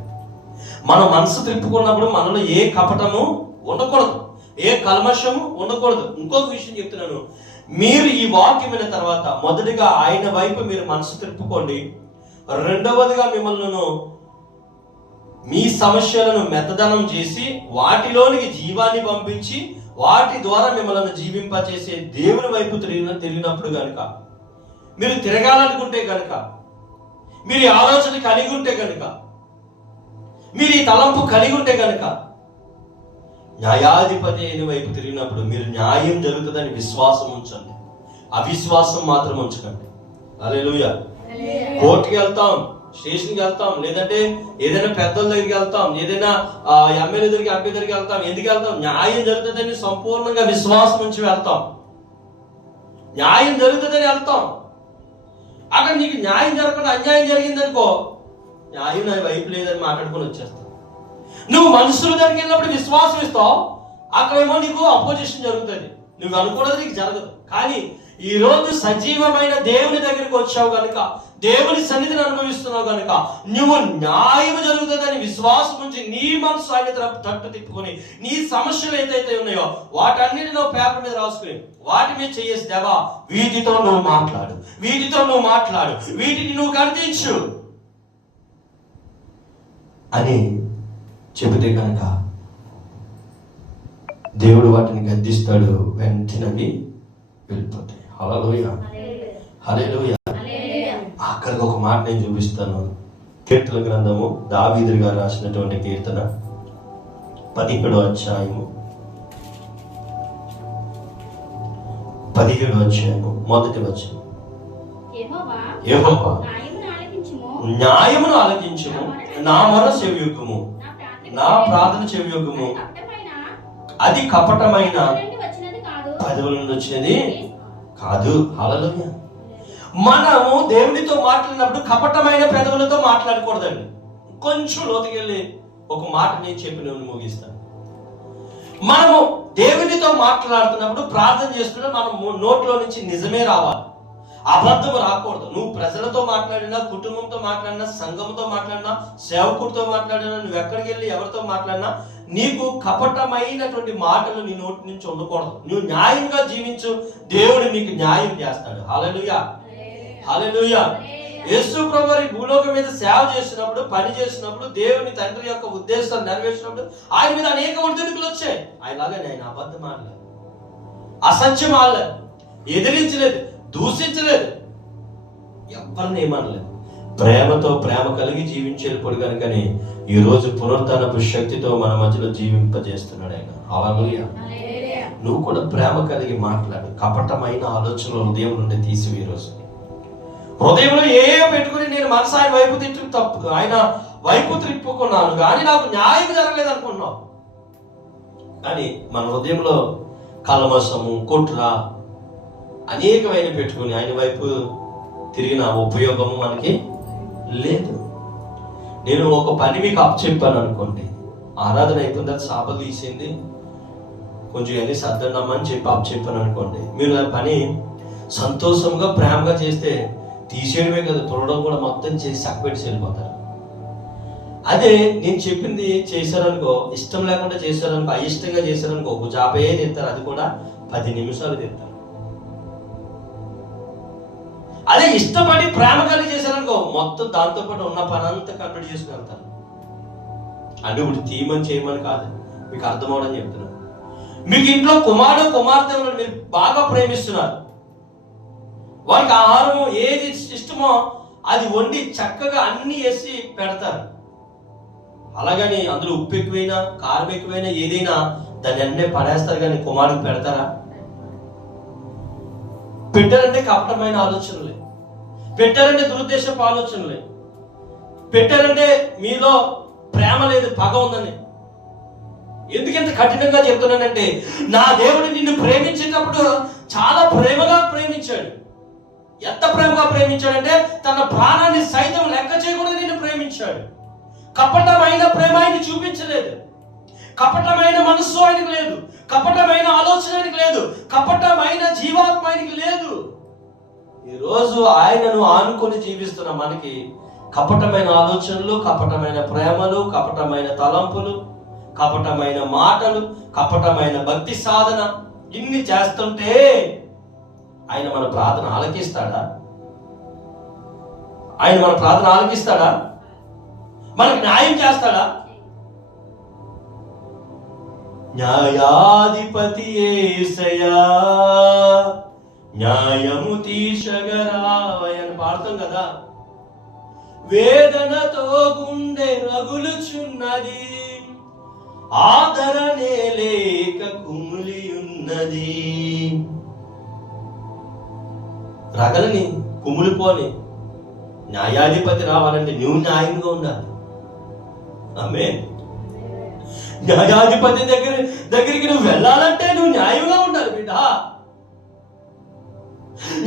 మన మనసు తిప్పుకున్నప్పుడు మనలో ఏ కపటము ఉండకూడదు, ఏ కల్మషము ఉండకూడదు. ఇంకొక విషయం చెప్తున్నాను, మీరు ఈ వాక్యం విన్న తర్వాత మొదటిగా ఆయన వైపు మీరు మనసు తిప్పుకోండి. రెండవదిగా మిమ్మల్ని మీ సమస్యలను మెత్తదనం చేసి వాటిలోనికి జీవాన్ని పంపించి వాటి ద్వారా మిమ్మల్ని జీవింపచేసే దేవుని వైపు తిరిగినప్పుడు కనుక, మీరు తిరగాలనుకుంటే కనుక, మీరు ఈ ఆలోచన కలిగి ఉంటే కనుక, మీరు ఈ తలంపు కలిగి ఉంటే కనుక, న్యాయాధిపతి అయిన వైపు తిరిగినప్పుడు మీరు న్యాయం జరుగుతుందని విశ్వాసం ఉంచండి, అవిశ్వాసం మాత్రం ఉంచకండి. హల్లెలూయా. కోర్టుకి వెళ్తాం, స్టేషన్కి వెళ్తాం, లేదంటే ఏదైనా పెద్దల దగ్గరికి వెళ్తాం, ఏదైనా ఎమ్మెల్యే దగ్గరికి, ఎంపీ దగ్గరికి వెళ్తాం. ఎందుకు వెళ్తాం? న్యాయం జరుగుతుందని సంపూర్ణంగా విశ్వాసం నుంచి వెళ్తాం. న్యాయం జరుగుతుందని వెళ్తాం. అక్కడ నీకు న్యాయం జరగకుండా అన్యాయం జరిగిందనుకో, న్యాయం నా వైపు లేదని మాట్లాడుకొని వచ్చేస్తావు. నువ్వు మనుషుల దగ్గరికి వెళ్ళినప్పుడు విశ్వాసం ఇస్తావు, అక్కడేమో నీకు అపోజిషన్ జరుగుతుంది. నువ్వు అనుకున్నది నీకు జరగదు. కానీ ఈ రోజు సజీవమైన దేవుని దగ్గరికి వచ్చావు కనుక, దేవుని సన్నిధిని అనుభవిస్తున్నావు కనుక, నువ్వు న్యాయం జరుగుతుందని విశ్వాసం నుంచి నీ మనసు ఆయన తట్టు తిప్పుకొని, నీ సమస్యలు ఏదైతే ఉన్నాయో వాటన్నిటిని నువ్వు పేపర్ మీద రాసుకుని వాటి మీద చేసి, దేవా వీటితో నువ్వు మాట్లాడు, వీటితో నువ్వు మాట్లాడు, వీటిని నువ్వు గర్తించు అని చెబితే కనుక దేవుడు వాటిని గద్దిస్తాడు. వెంటనే వెళ్ళిపోతాయి. హల్లెలూయా, హల్లెలూయా. ఆఖరికి ఒక మాట నేను చూపిస్తాను. కీర్తన గ్రంథము, దావీదు గారు రాసినటువంటి కీర్తన 17వ అధ్యాయము 1వ వచనం. యెహోవా న్యాయమును ఆలకించుము, నా మొర చెవియొగ్గుము, నా ప్రార్థన చెవియొగ్గుము. అది కపటమైన పదవుల నుండి వచ్చినది కాదు. హల్లెలూయా. మనము దేవునితో మాట్లాడినప్పుడు కపటమైన పెదవులతో మాట్లాడకూడదండి. కొంచెం లోతుకెళ్ళి ఒక మాట నేను చెప్పి నేను ముగిస్తాను. మనము దేవునితో మాట్లాడుతున్నప్పుడు, ప్రార్థన చేస్తున్నప్పుడు మనం నోట్లో నుంచి నిజమే రావాలి, అబద్ధం రాకూడదు. నువ్వు ప్రజలతో మాట్లాడినా, కుటుంబంతో మాట్లాడినా, సంఘంతో మాట్లాడినా, సేవకుడితో మాట్లాడినా, నువ్వు ఎక్కడికి వెళ్ళి ఎవరితో మాట్లాడినా నీకు కపటమైనటువంటి మాటలు నీ నోటి నుంచి ఉండకూడదు. నువ్వు న్యాయంగా జీవించు, దేవుడు నీకు న్యాయం చేస్తాడు. హల్లెలూయా, హల్లెలూయా. యేసు ప్రభువు భూలోకం మీద సేవ చేసినప్పుడు, పని చేసినప్పుడు, దేవుని తండ్రి యొక్క ఉద్దేశాలు నెరవేర్చినప్పుడు ఆయన మీద అనేక ఒడిదుడుకులు వచ్చాయి. ఆయనలాగానే ఆయన అబద్ధం ఆడలేదు, అసత్యం ఆడలేదు, ఎదిరించలేదు, దూషించలేదు, ఎవరిని ఏమనలేదు. ప్రేమతో ప్రేమ కలిగి జీవించేప్పుడు కనుకనే ఈ రోజు పునరుత్థానపు శక్తితో మన మధ్యలో జీవింపజేస్తున్నాడు ఆయన. హల్లెలూయా. నువ్వు కూడా ప్రేమ కలిగి మాట్లాడు. కపటమైన ఆలోచనలు హృదయం నుండి తీసివి. ఈ రోజు హృదయంలో ఏ పెట్టుకుని నేను మనసు ఆయన వైపు ఆయన వైపు తిప్పుకున్నాను కానీ నాకు న్యాయం జరగలేదు అనుకున్నావు. కానీ మన హృదయంలో కల్మషము, కుట్ర అనేకమైన పెట్టుకుని ఆయన వైపు తిరిగిన ఉపయోగము మనకి లేదు. నేను ఒక పని మీకు అప్పచెప్పాను అనుకోండి, ఆరాధన అయిపోయిన తర్వాత సాపలు తీసింది కొంచెం అన్ని సర్దన్నామని చెప్పి అప్పచెప్పాను అనుకోండి, మీరు ఆ పని సంతోషంగా ప్రేమగా చేస్తే తీసేయడమే కదా, తుడడం కూడా మొత్తం చేసి చక్కబెట్టి వెళ్ళిపోతారు. అదే నేను చెప్పింది చేశారనుకో, ఇష్టం లేకుండా చేశారనుకో, అయిష్టంగా చేశారనుకో, ఒక జాబే తీస్తారు, అది కూడా 10 నిమిషాలు తీస్తారు. అదే ఇష్టపడి ప్రేమ కలిగి చేశారనుకో, మొత్తం దాంతో పాటు ఉన్న పని అంతా కంప్లీట్ చేసుకుని వెళ్తారు. అంటే ఇప్పుడు తీయమని చేయమని కాదు, మీకు అర్థమవడం చెప్తున్నాను. మీకు ఇంట్లో కుమారుడు కుమార్తె ఉన్నారు, మీరు బాగా ప్రేమిస్తున్నారు, వారికి ఆహారం ఏది ఇష్టమో అది వండి చక్కగా అన్ని వేసి పెడతారు. అలాగని అందులో ఉప్పు ఎక్కువైనా, కారం ఎక్కువైనా, ఏదైనా దాన్ని అన్నీ పడేస్తారు. కానీ కుమారుడికి పెడతారా? పెట్టారంటే కపటమైన ఆలోచనలే, పెట్టారంటే దురుద్దేశపు ఆలోచనలే, పెట్టారంటే మీలో ప్రేమ లేదు, పగ ఉందని. ఎందుకంత కఠినంగా చెప్తున్నానంటే, నా దేవుడు నిన్ను ప్రేమించేటప్పుడు చాలా ప్రేమగా ప్రేమించాడు. ఎంత ప్రేమగా ప్రేమించాడంటే తన ప్రాణాన్ని సైతం లెక్క చేయకుండా నిన్ను ప్రేమించాడు. కపటమైన ప్రేమ ఆయనకి చూపించలేదు, కపటమైన మనస్సు ఆయనకు లేదు, కపటమైన ఆలోచన ఆయనకు లేదు, కపటమైన జీవాత్మ ఆయనకి లేదు. ఈరోజు ఆయనను ఆనుకొని జీవిస్తున్న మనకి కపటమైన ఆలోచనలు, కపటమైన ప్రేమలు, కపటమైన తలంపులు, కపటమైన మాటలు, కపటమైన భక్తి సాధన ఇన్ని చేస్తుంటే ఆయన మన ప్రార్థన ఆలకిస్తాడా? ఆయన మన ప్రార్థన ఆలకిస్తాడా? మనకు న్యాయం చేస్తాడా? న్యాయాధిపతి యేసయ్యా న్యాయము తీర్చగరావయ్య అని పాడతాం కదా. వేదనతో గుండె రగులుచున్నది, ఆదరణే లేక కుమిలి ఉన్నది. రగలని కుమిలిపోని. న్యాయాధిపతి రావాలంటే నువ్వు న్యాయంగా ఉండాలి. ఆమేన్. న్యాయాధిపతి దగ్గరికి నువ్వు వెళ్ళాలంటే నువ్వు న్యాయంగా ఉండాలి బిడ్డ.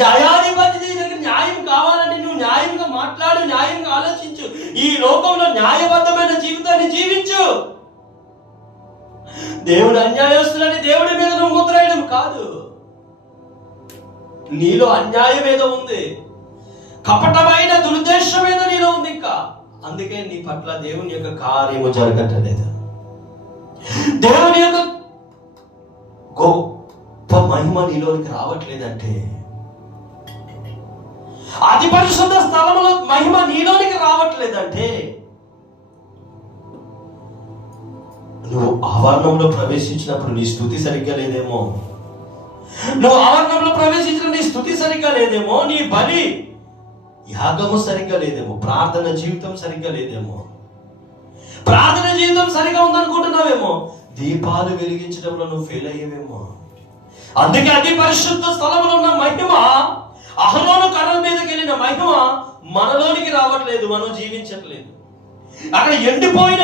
న్యాయాధిపతి దగ్గర న్యాయం కావాలంటే నువ్వు న్యాయంగా మాట్లాడు, న్యాయంగా ఆలోచించు. ఈ లోకంలో న్యాయబద్ధమైన జీవితాన్ని జీవించు. దేవుడు అన్యాయస్తులని దేవుడి మీద నువ్వు ముద్రేయడం కాదు. నీలో అన్యాయం ఏదో ఉంది, కపటమైన దురుద్దేశం ఏదో నీలో ఉంది. ఇంకా అందుకే నీ పట్ల దేవుని యొక్క కార్యము జరగట్లేదు. దేవుని యొక్క గొప్ప మహిమ నీలోనికి రావట్లేదంటే, అతి పరిశుద్ధ స్థలములో మహిమ నీలోనికి రావట్లేదంటే, నువ్వు ఆవరణంలో ప్రవేశించినప్పుడు నీ స్థుతి సరిగ్గా లేదేమో. నువ్వు ఆవరణంలో ప్రవేశించిన నీ స్థుతి సరిగ్గా లేదేమో. నీ బలి యాగము సరిగ్గా లేదేమో. ప్రార్థన జీవితం సరిగ్గా లేదేమో. ప్రార్థన జీవితం సరిగా ఉందనుకుంటున్నావేమో. దీపాలు వెలిగించడంలో నువ్వు ఫెయిల్ అయ్యేవేమో. అందుకే అతి పరిశుద్ధ స్థలంలో ఉన్న మహిమ, అహరోను కర్రల మీదకి వెళ్ళిన మహిమ మనలోనికి రావట్లేదు, మనం జీవించట్లేదు. అక్కడ ఎండిపోయిన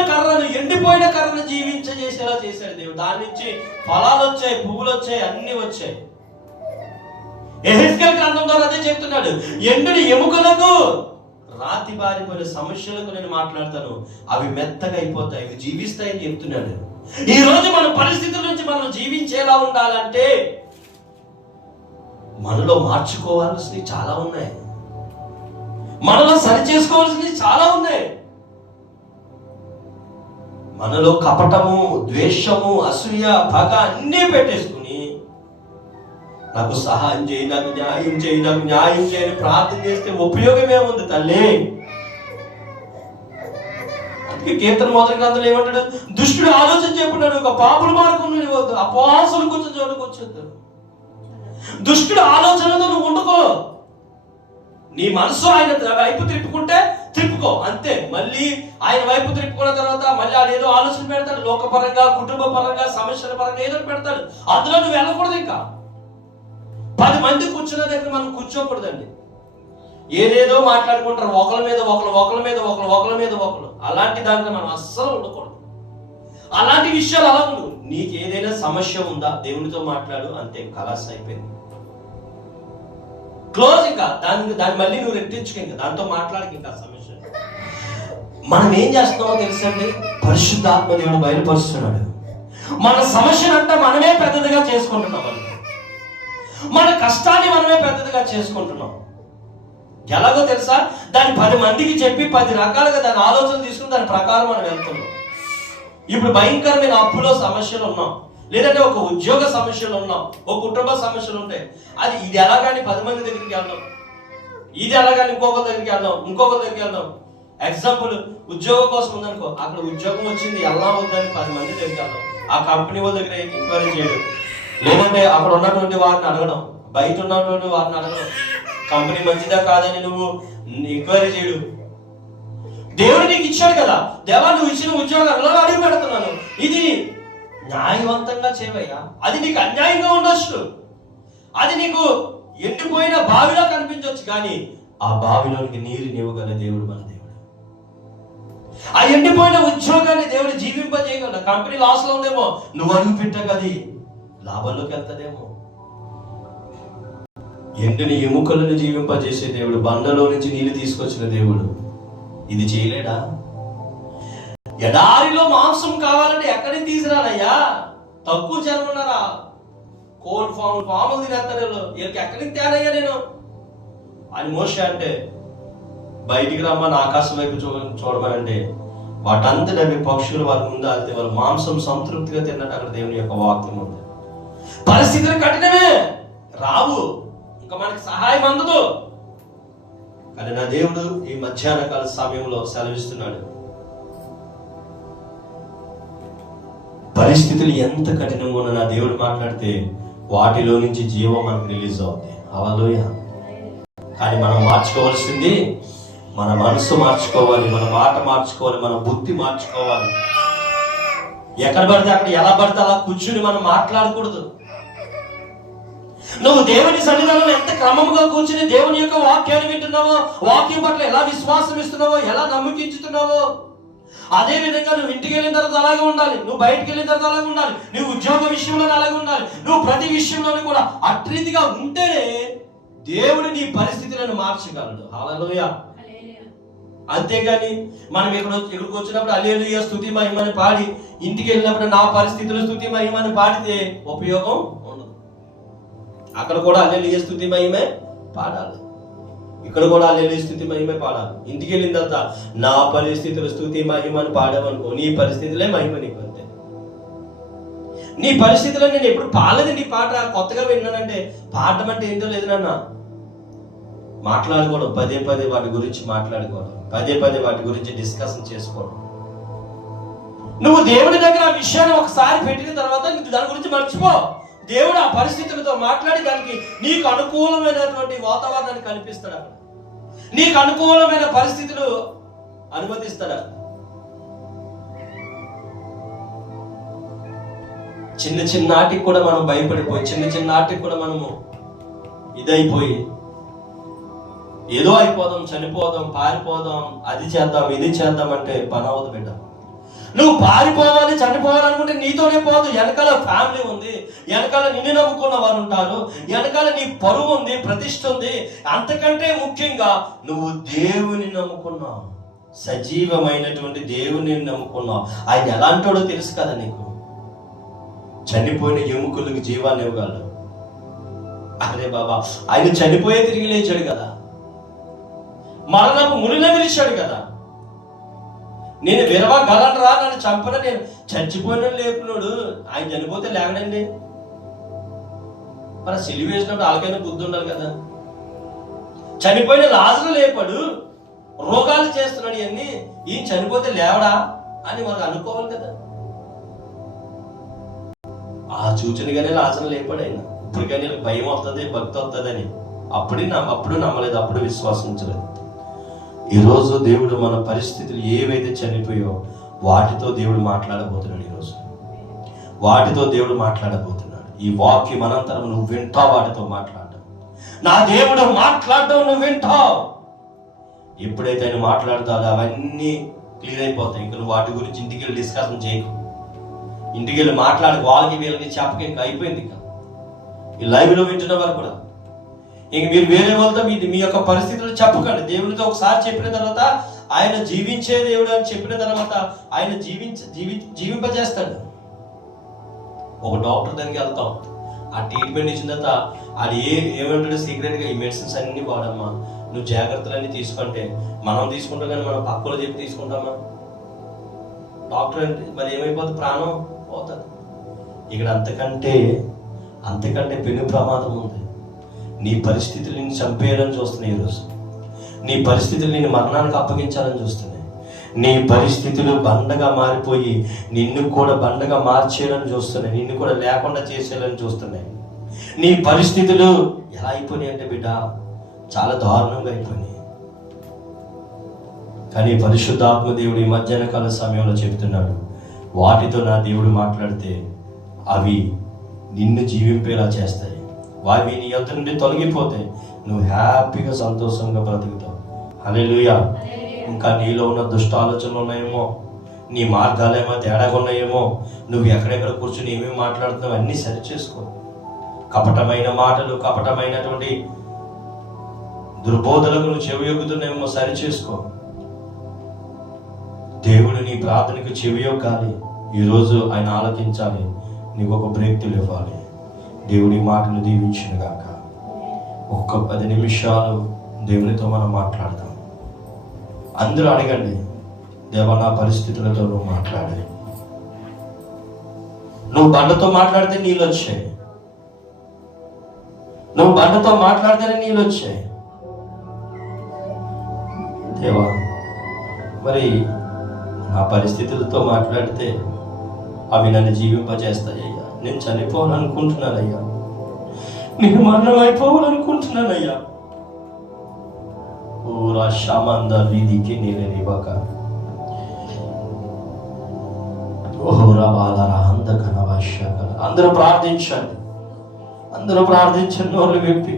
కర్రను జీవించేలా చేశాడు దేవుడు. దాని నుంచి ఫలాలు వచ్చాయి, పువ్వులు వచ్చాయి, అన్ని వచ్చాయి. యెహెజ్కేలు గ్రంథం ద్వారా అదే చెప్తున్నాడు. ఎండిన ఎముకలకు, రాతి బారిపోయిన సమస్యలకు నేను మాట్లాడతాను, అవి మెత్తగా అయిపోతాయి, అవి జీవిస్తాయని చెప్తున్నాడు. ఈ రోజు మన పరిస్థితుల నుంచి మనం జీవించేలా ఉండాలంటే మనలో మార్చుకోవాల్సినవి చాలా ఉన్నాయి, మనలో సరి చేసుకోవాల్సినవి చాలా ఉన్నాయి. మనలో కపటము, ద్వేషము, అసూయ, పగ అన్నీ పెట్టేసుకుని నాకు సహాయం చేయి, నాకు న్యాయం చేయి, నాకు న్యాయం చేయని ప్రార్థన చేస్తే ఉపయోగం ఏముంది తల్లి? అందుకే కీర్తన మొదటి గ్రంథంలో ఏమంటాడు? దుష్టుడు ఆలోచన చెప్పున్నాడు, ఒక పాపుల మార్గం వద్దు, అపవాసులు కూర్చొని చోటుకు వచ్చేద్దు. దుష్టుడు ఆలోచనతో నువ్వు ఉండుకో. నీ మనసు ఆయన వైపు తిప్పుకో అంతే. మళ్ళీ ఆయన వైపు తిప్పుకున్న తర్వాత మళ్ళీ ఆయన ఏదో ఆలోచన పెడతాడు, లోకపరంగా, కుటుంబ పరంగా, సమస్యల పరంగా ఏదో పెడతాడు. అందులో నువ్వు వెళ్ళకూడదు. ఇంకా 10 మంది కూర్చున్న దగ్గర మనం కూర్చోకూడదండి. ఏదేదో మాట్లాడుకుంటారు, ఒకరి మీద ఒకరు. అలాంటి దాంట్లో మనం అస్సలు ఉండకూడదు. అలాంటి విషయాలు అలా ఉండు. నీకు ఏదైనా సమస్య ఉందా, దేవునితో మాట్లాడు, అంతే, ఖలాస్ అయిపోయింది, క్లోజ్. ఇంకా దాన్ని మళ్ళీ నువ్వు రెట్టించుకో, ఇంకా దాంతో మాట్లాడక ఇంకా సమస్య. మనం ఏం చేస్తున్నామో తెలుసండి, పరిశుద్ధాత్మ దేవుడు బయలుపరుస్తున్నాడు. మన సమస్యనంతా మనమే పెద్దదిగా చేసుకుంటున్నాం, మన కష్టాన్ని మనమే పెద్దదిగా చేసుకుంటున్నాం. ఎలాగో తెలుసా? దాన్ని 10 మందికి చెప్పి 10 రకాలుగా దాని ఆలోచన తీసుకుని దాని ప్రకారం మనం వెళ్తున్నాం. ఇప్పుడు భయంకరమైన అప్పులో సమస్యలు ఉన్నాం, లేదంటే ఒక ఉద్యోగ సమస్యలు ఉన్నాం, ఒక కుటుంబ సమస్యలు ఉంటాయి. ఇది ఎలాగాని 10 మంది దగ్గరికి వెళ్దాం, ఇది ఎలాగాని ఇంకొకరి దగ్గరికి వెళ్దాం. ఎగ్జాంపుల్, ఉద్యోగం కోసం ఉందనుకో, అక్కడ ఉద్యోగం వచ్చింది ఎలా వద్దని 10 మంది దగ్గరికి వెళ్దాం. ఆ కంపెనీ వాళ్ళ దగ్గర ఎంక్వైరీ చేయడం, లేదంటే అక్కడ ఉన్నటువంటి వారిని అడగడం, బయట ఉన్నటువంటి వారిని అడగడం, కంపెనీ మంచిదా కాదని నువ్వు ఎంక్వైరీ చేయడు. దేవుడు నీకు ఇచ్చాడు కదా, దేవా నువ్వు ఇచ్చిన ఉద్యోగాల్లో అడుగు పెడుతున్నాను, ఇది న్యాయవంతంగా చేయవయ్యా. అది నీకు అన్యాయంగా ఉండొచ్చు, అది నీకు ఎండిపోయిన బావిలో కనిపించవచ్చు, కానీ ఆ బావిలోనికి నీరు నివ్వగల దేవుడు మన దేవుడు. ఆ ఎండిపోయిన ఉద్యోగాన్ని దేవుడు జీవింపజేయగలడు. కంపెనీ లాస్ లో ఉందేమో, నువ్వు అడుగు పెట్టగది లాభంలోకి వెళ్తాదేమో. ఎండిన ఎముకలను జీవింపజేసే దేవుడు, బండలో నుంచి నీళ్లు తీసుకొచ్చిన దేవుడు ఇది చేయలేడా? ఎడారిలో మాంసం కావాలంటే ఎక్కడికి తీసుకురానయ్యా? తక్కువ జనం ఉన్నారా? కోల్డ్ పాములు తినేస్తారు, ఎక్కడికి తేనయ్యా నేను అని మోషే అంటే, బయటికి రమ్మని ఆకాశం వైపు చూడమనంటే వాటంతటి అవి పక్షులు వారి ముందు వెళ్తే వాళ్ళు మాంసం సంతృప్తిగా తిన్నట్టు అక్కడ దేవుని యొక్క వాక్యం ఉంది. పరిస్థితులు కఠినమే, రావు, ఇంకా మనకి సహాయం అందదు. కానీ నా దేవుడు ఈ మధ్యాహ్న కాల సమయంలో సెలవిస్తున్నాడు, పరిస్థితులు ఎంత కఠినంగా ఉన్నా నా దేవుడు మాట్లాడితే వాటిలో నుంచి జీవం మనకు రిలీజ్ అవుతుంది. హల్లెలూయా. కానీ మనం మార్చుకోవాల్సింది మన మనసు మార్చుకోవాలి, మన మాట మార్చుకోవాలి, మన బుద్ధి మార్చుకోవాలి. ఎక్కడ పడితే అక్కడ, ఎలా పడితే అలా కూర్చుని మనం మాట్లాడకూడదు. నువ్వు దేవుని సన్నిధానంలో ఎంత క్రమముగా కూర్చుని దేవుని యొక్క వాక్యాన్ని వింటున్నావో, వాక్యం పట్ల ఎలా విశ్వాసం ఇస్తున్నావో, ఎలా నమ్మకించుతున్నావో, అదే విధంగా నువ్వు ఇంటికి వెళ్ళిన తర్వాత అలాగే ఉండాలి, నువ్వు బయటికి వెళ్ళిన తర్వాత అలాగే ఉండాలి, నువ్వు ఉద్యోగ విషయంలో అలాగే ఉండాలి, నువ్వు ప్రతి విషయంలోనూ కూడా అట్రీతిగా ఉంటేనే దేవుడు నీ పరిస్థితులను మార్చగలడు. హల్లెలూయా. అంతేగాని మనం ఇక్కడికి వచ్చినప్పుడు హల్లెలూయా స్తుతి మహిమని పాడి ఇంటికి వెళ్ళినప్పుడు నా పరిస్థితులు స్తుతి మహిమని పాడితే ఉపయోగం ఉండదు. అక్కడ కూడా హల్లెలూయా స్తుతి మహిమే పాడాలి, ఇక్కడ కూడా హల్లెలూయా స్తుతి మహిమే పాడాలి. ఇంటికి వెళ్ళిన తర్వాత నా పరిస్థితులు స్తుతి మహిమని పాడామనుకో, నీ పరిస్థితులే మహిమ నీకు. అంతే, నీ పరిస్థితులు నేను ఎప్పుడు పాడలేదు. నీ పాట కొత్తగా విన్నానంటే పాడడం అంటే ఏంటో లేదు నాన్న. మాట్లాడుకోవడం, పదే పదే వాటి గురించి మాట్లాడుకోవడం, పదే పదే వాటి గురించి డిస్కషన్ చేసుకోవడం. నువ్వు దేవుడి దగ్గర ఆ విషయాన్ని ఒకసారి పెట్టిన తర్వాత నీకు దాని గురించి మర్చిపో. దేవుడు ఆ పరిస్థితులతో మాట్లాడి దానికి నీకు అనుకూలమైనటువంటి వాతావరణాన్ని కల్పిస్తాడు, అక్కడ నీకు అనుకూలమైన పరిస్థితులు అనుమతిస్తాడు. చిన్న చిన్న ఆటికి కూడా మనం భయపడిపోయి, చిన్న చిన్న ఆటికి కూడా మనము ఇదైపోయి ఏదో అయిపోదాం, చనిపోదాం, పారిపోదాం, అది చేద్దాం, ఇది చేద్దాం అంటే పని అవ్వదు బిడ్డ. నువ్వు పారిపోవాలి, చనిపోవాలనుకుంటే నీతోనే పోదు. వెనకాల ఫ్యామిలీ ఉంది, వెనకాల నిన్ను నమ్ముకున్న వారు ఉంటారు, వెనకాల నీ పరువు ఉంది, ప్రతిష్ఠ ఉంది. అంతకంటే ముఖ్యంగా నువ్వు దేవుని నమ్ముకున్నావు, సజీవమైనటువంటి దేవుని నమ్ముకున్నావు. ఆయన ఎలాంటోడో తెలుసు కదా నీకు. చనిపోయిన ఎముకలకు జీవాన్ని ఇవ్వగలడు. అరే బాబా, ఆయన చనిపోయే తిరిగి లేచాడు కదా, మరణపు మునిన విరిచాడు కదా. నేను విరవగలనరా, నన్ను చంపన, నేను చచ్చిపోయిన లేపున్నాడు. ఆయన చనిపోతే లేకడండి. మన సిలువ వేసినప్పుడు వాళ్ళకైనా బుద్ధి ఉండాలి కదా. చనిపోయిన లాజరు లేపాడు, రోగాలు చేస్తున్నాడు, ఇవన్నీ ఈయన చనిపోతే లేవడా అని మనకు అనుకోవాలి కదా. ఆ సూచనగానే లాజరు లేపాడు ఆయన. ఇప్పటికైనా భయం వస్తుంది, భక్తి వస్తుందని అప్పుడు నమ్మలేదు, అప్పుడు విశ్వాసించలేదు. ఈరోజు దేవుడు మన పరిస్థితులు ఏవైతే చనిపోయో వాటితో దేవుడు మాట్లాడబోతున్నాడు. ఈరోజు వాటితో దేవుడు మాట్లాడబోతున్నాడు. ఈ వాక్యం అనంతరం నువ్వు వింటావు, వాటితో మాట్లాడటం. నా దేవుడు మాట్లాడటం నువ్వు వింటావు. ఎప్పుడైతే ఆయన మాట్లాడతాడో అవన్నీ క్లియర్ అయిపోతాయి. ఇంకా నువ్వు వాటి గురించి ఇంటికి వెళ్ళి డిస్కషన్ చేయకు, ఇంటికి వెళ్ళి మాట్లాడు, వాళ్ళకి వీళ్ళకి చెప్పక ఇంకా అయిపోయింది. ఇంకా ఈ లైవ్లో వింటున్న వారు కూడా ఇంక మీరు వేరే వాళ్ళతో మీ యొక్క పరిస్థితులు చెప్పకండి. దేవునితో ఒకసారి చెప్పిన తర్వాత ఆయన జీవించే దేవుడు అని చెప్పిన తర్వాత ఆయన జీవింపజేస్తాడు. ఒక డాక్టర్ దగ్గరికి వెళ్తాం, ఆ ట్రీట్మెంట్ ఇచ్చిన తర్వాత అది ఏమంటాడు, సీక్రెట్గా ఈ మెడిసిన్స్ అన్ని వాడమ్మా, నువ్వు జాగ్రత్తలన్నీ తీసుకుంటే. మనం తీసుకుంటాం కానీ మనం పక్కలో చెప్పి తీసుకుంటామా? డాక్టర్ అంటే మరి ఏమైపోతుంది, ప్రాణం పోతుంది. ఇక్కడ అంతకంటే పెను ప్రమాదం ఉంది. నీ పరిస్థితులు నిన్ను చంపేయాలని చూస్తున్నాయి. ఈరోజు నీ పరిస్థితులు నిన్ను మరణానికి అప్పగించాలని చూస్తున్నాయి. నీ పరిస్థితులు బండగా మారిపోయి నిన్ను కూడా బండగా మార్చేయాలని చూస్తున్నాయి, నిన్ను కూడా లేకుండా చేసేయాలని చూస్తున్నాయి. నీ పరిస్థితులు ఎలా అయిపోయినాయి అంటే బిడ్డ, చాలా దారుణంగా అయిపోయినాయి. కానీ పరిశుద్ధాత్మ దేవుడు ఈ మధ్యాహ్న కాల సమయంలో చెప్తున్నాడు, వాటితో నా దేవుడు మాట్లాడితే అవి నిన్ను జీవింపేలా చేస్తాయి. అవి నీ యొద్ద నుండి తొలగిపోతే నువ్వు హ్యాపీగా సంతోషంగా బ్రతుకుతావు. హల్లెలూయా. ఇంకా నీలో ఉన్న దుష్ట ఆలోచనలు ఉన్నాయేమో, నీ మార్గాలేమో తేడాగా ఉన్నాయేమో, నువ్వు ఎక్కడెక్కడ కూర్చుని ఏమేమి మాట్లాడుతున్నావు అన్నీ సరి చేసుకో. కపటమైన మాటలు, కపటమైనటువంటి దుర్బోధలకు నువ్వు చెవియొగ్గుతున్నాయేమో సరి చేసుకో. దేవుడు నీ ప్రార్థనకు చెవియొగ్గాలి. ఈరోజు ఆయన ఆలకించాలి, నీకు ఒక బ్రేక్తులు ఇవ్వాలి. దేవుడి మాటలు దీవించిన గాక. ఒక్క 10 నిమిషాలు దేవునితో మనం మాట్లాడదాం. అందరూ అడగండి, దేవా నా పరిస్థితులతో నువ్వు మాట్లాడే. నువ్వు బండతో మాట్లాడితే నీళ్ళు వచ్చాయి, నువ్వు బండతో మాట్లాడితేనే నీళ్ళు వచ్చాయి. దేవా మరి నా పరిస్థితులతో మాట్లాడితే అవి నన్ను జీవింపజేస్తాయ్యా. నేను చనిపోవాలనుకుంటున్నానయ్యా, నేను మరణం అయిపోవాలనుకుంటున్నానయ్యా. ఊరా శామంద వీధికి నీళ్ళనివ్వక ఓహోరా బాలరా అందకన వర్షాకల. అందరూ ప్రార్థించండి. అందరూ ప్రార్థించండి నోళ్ళు విప్పి.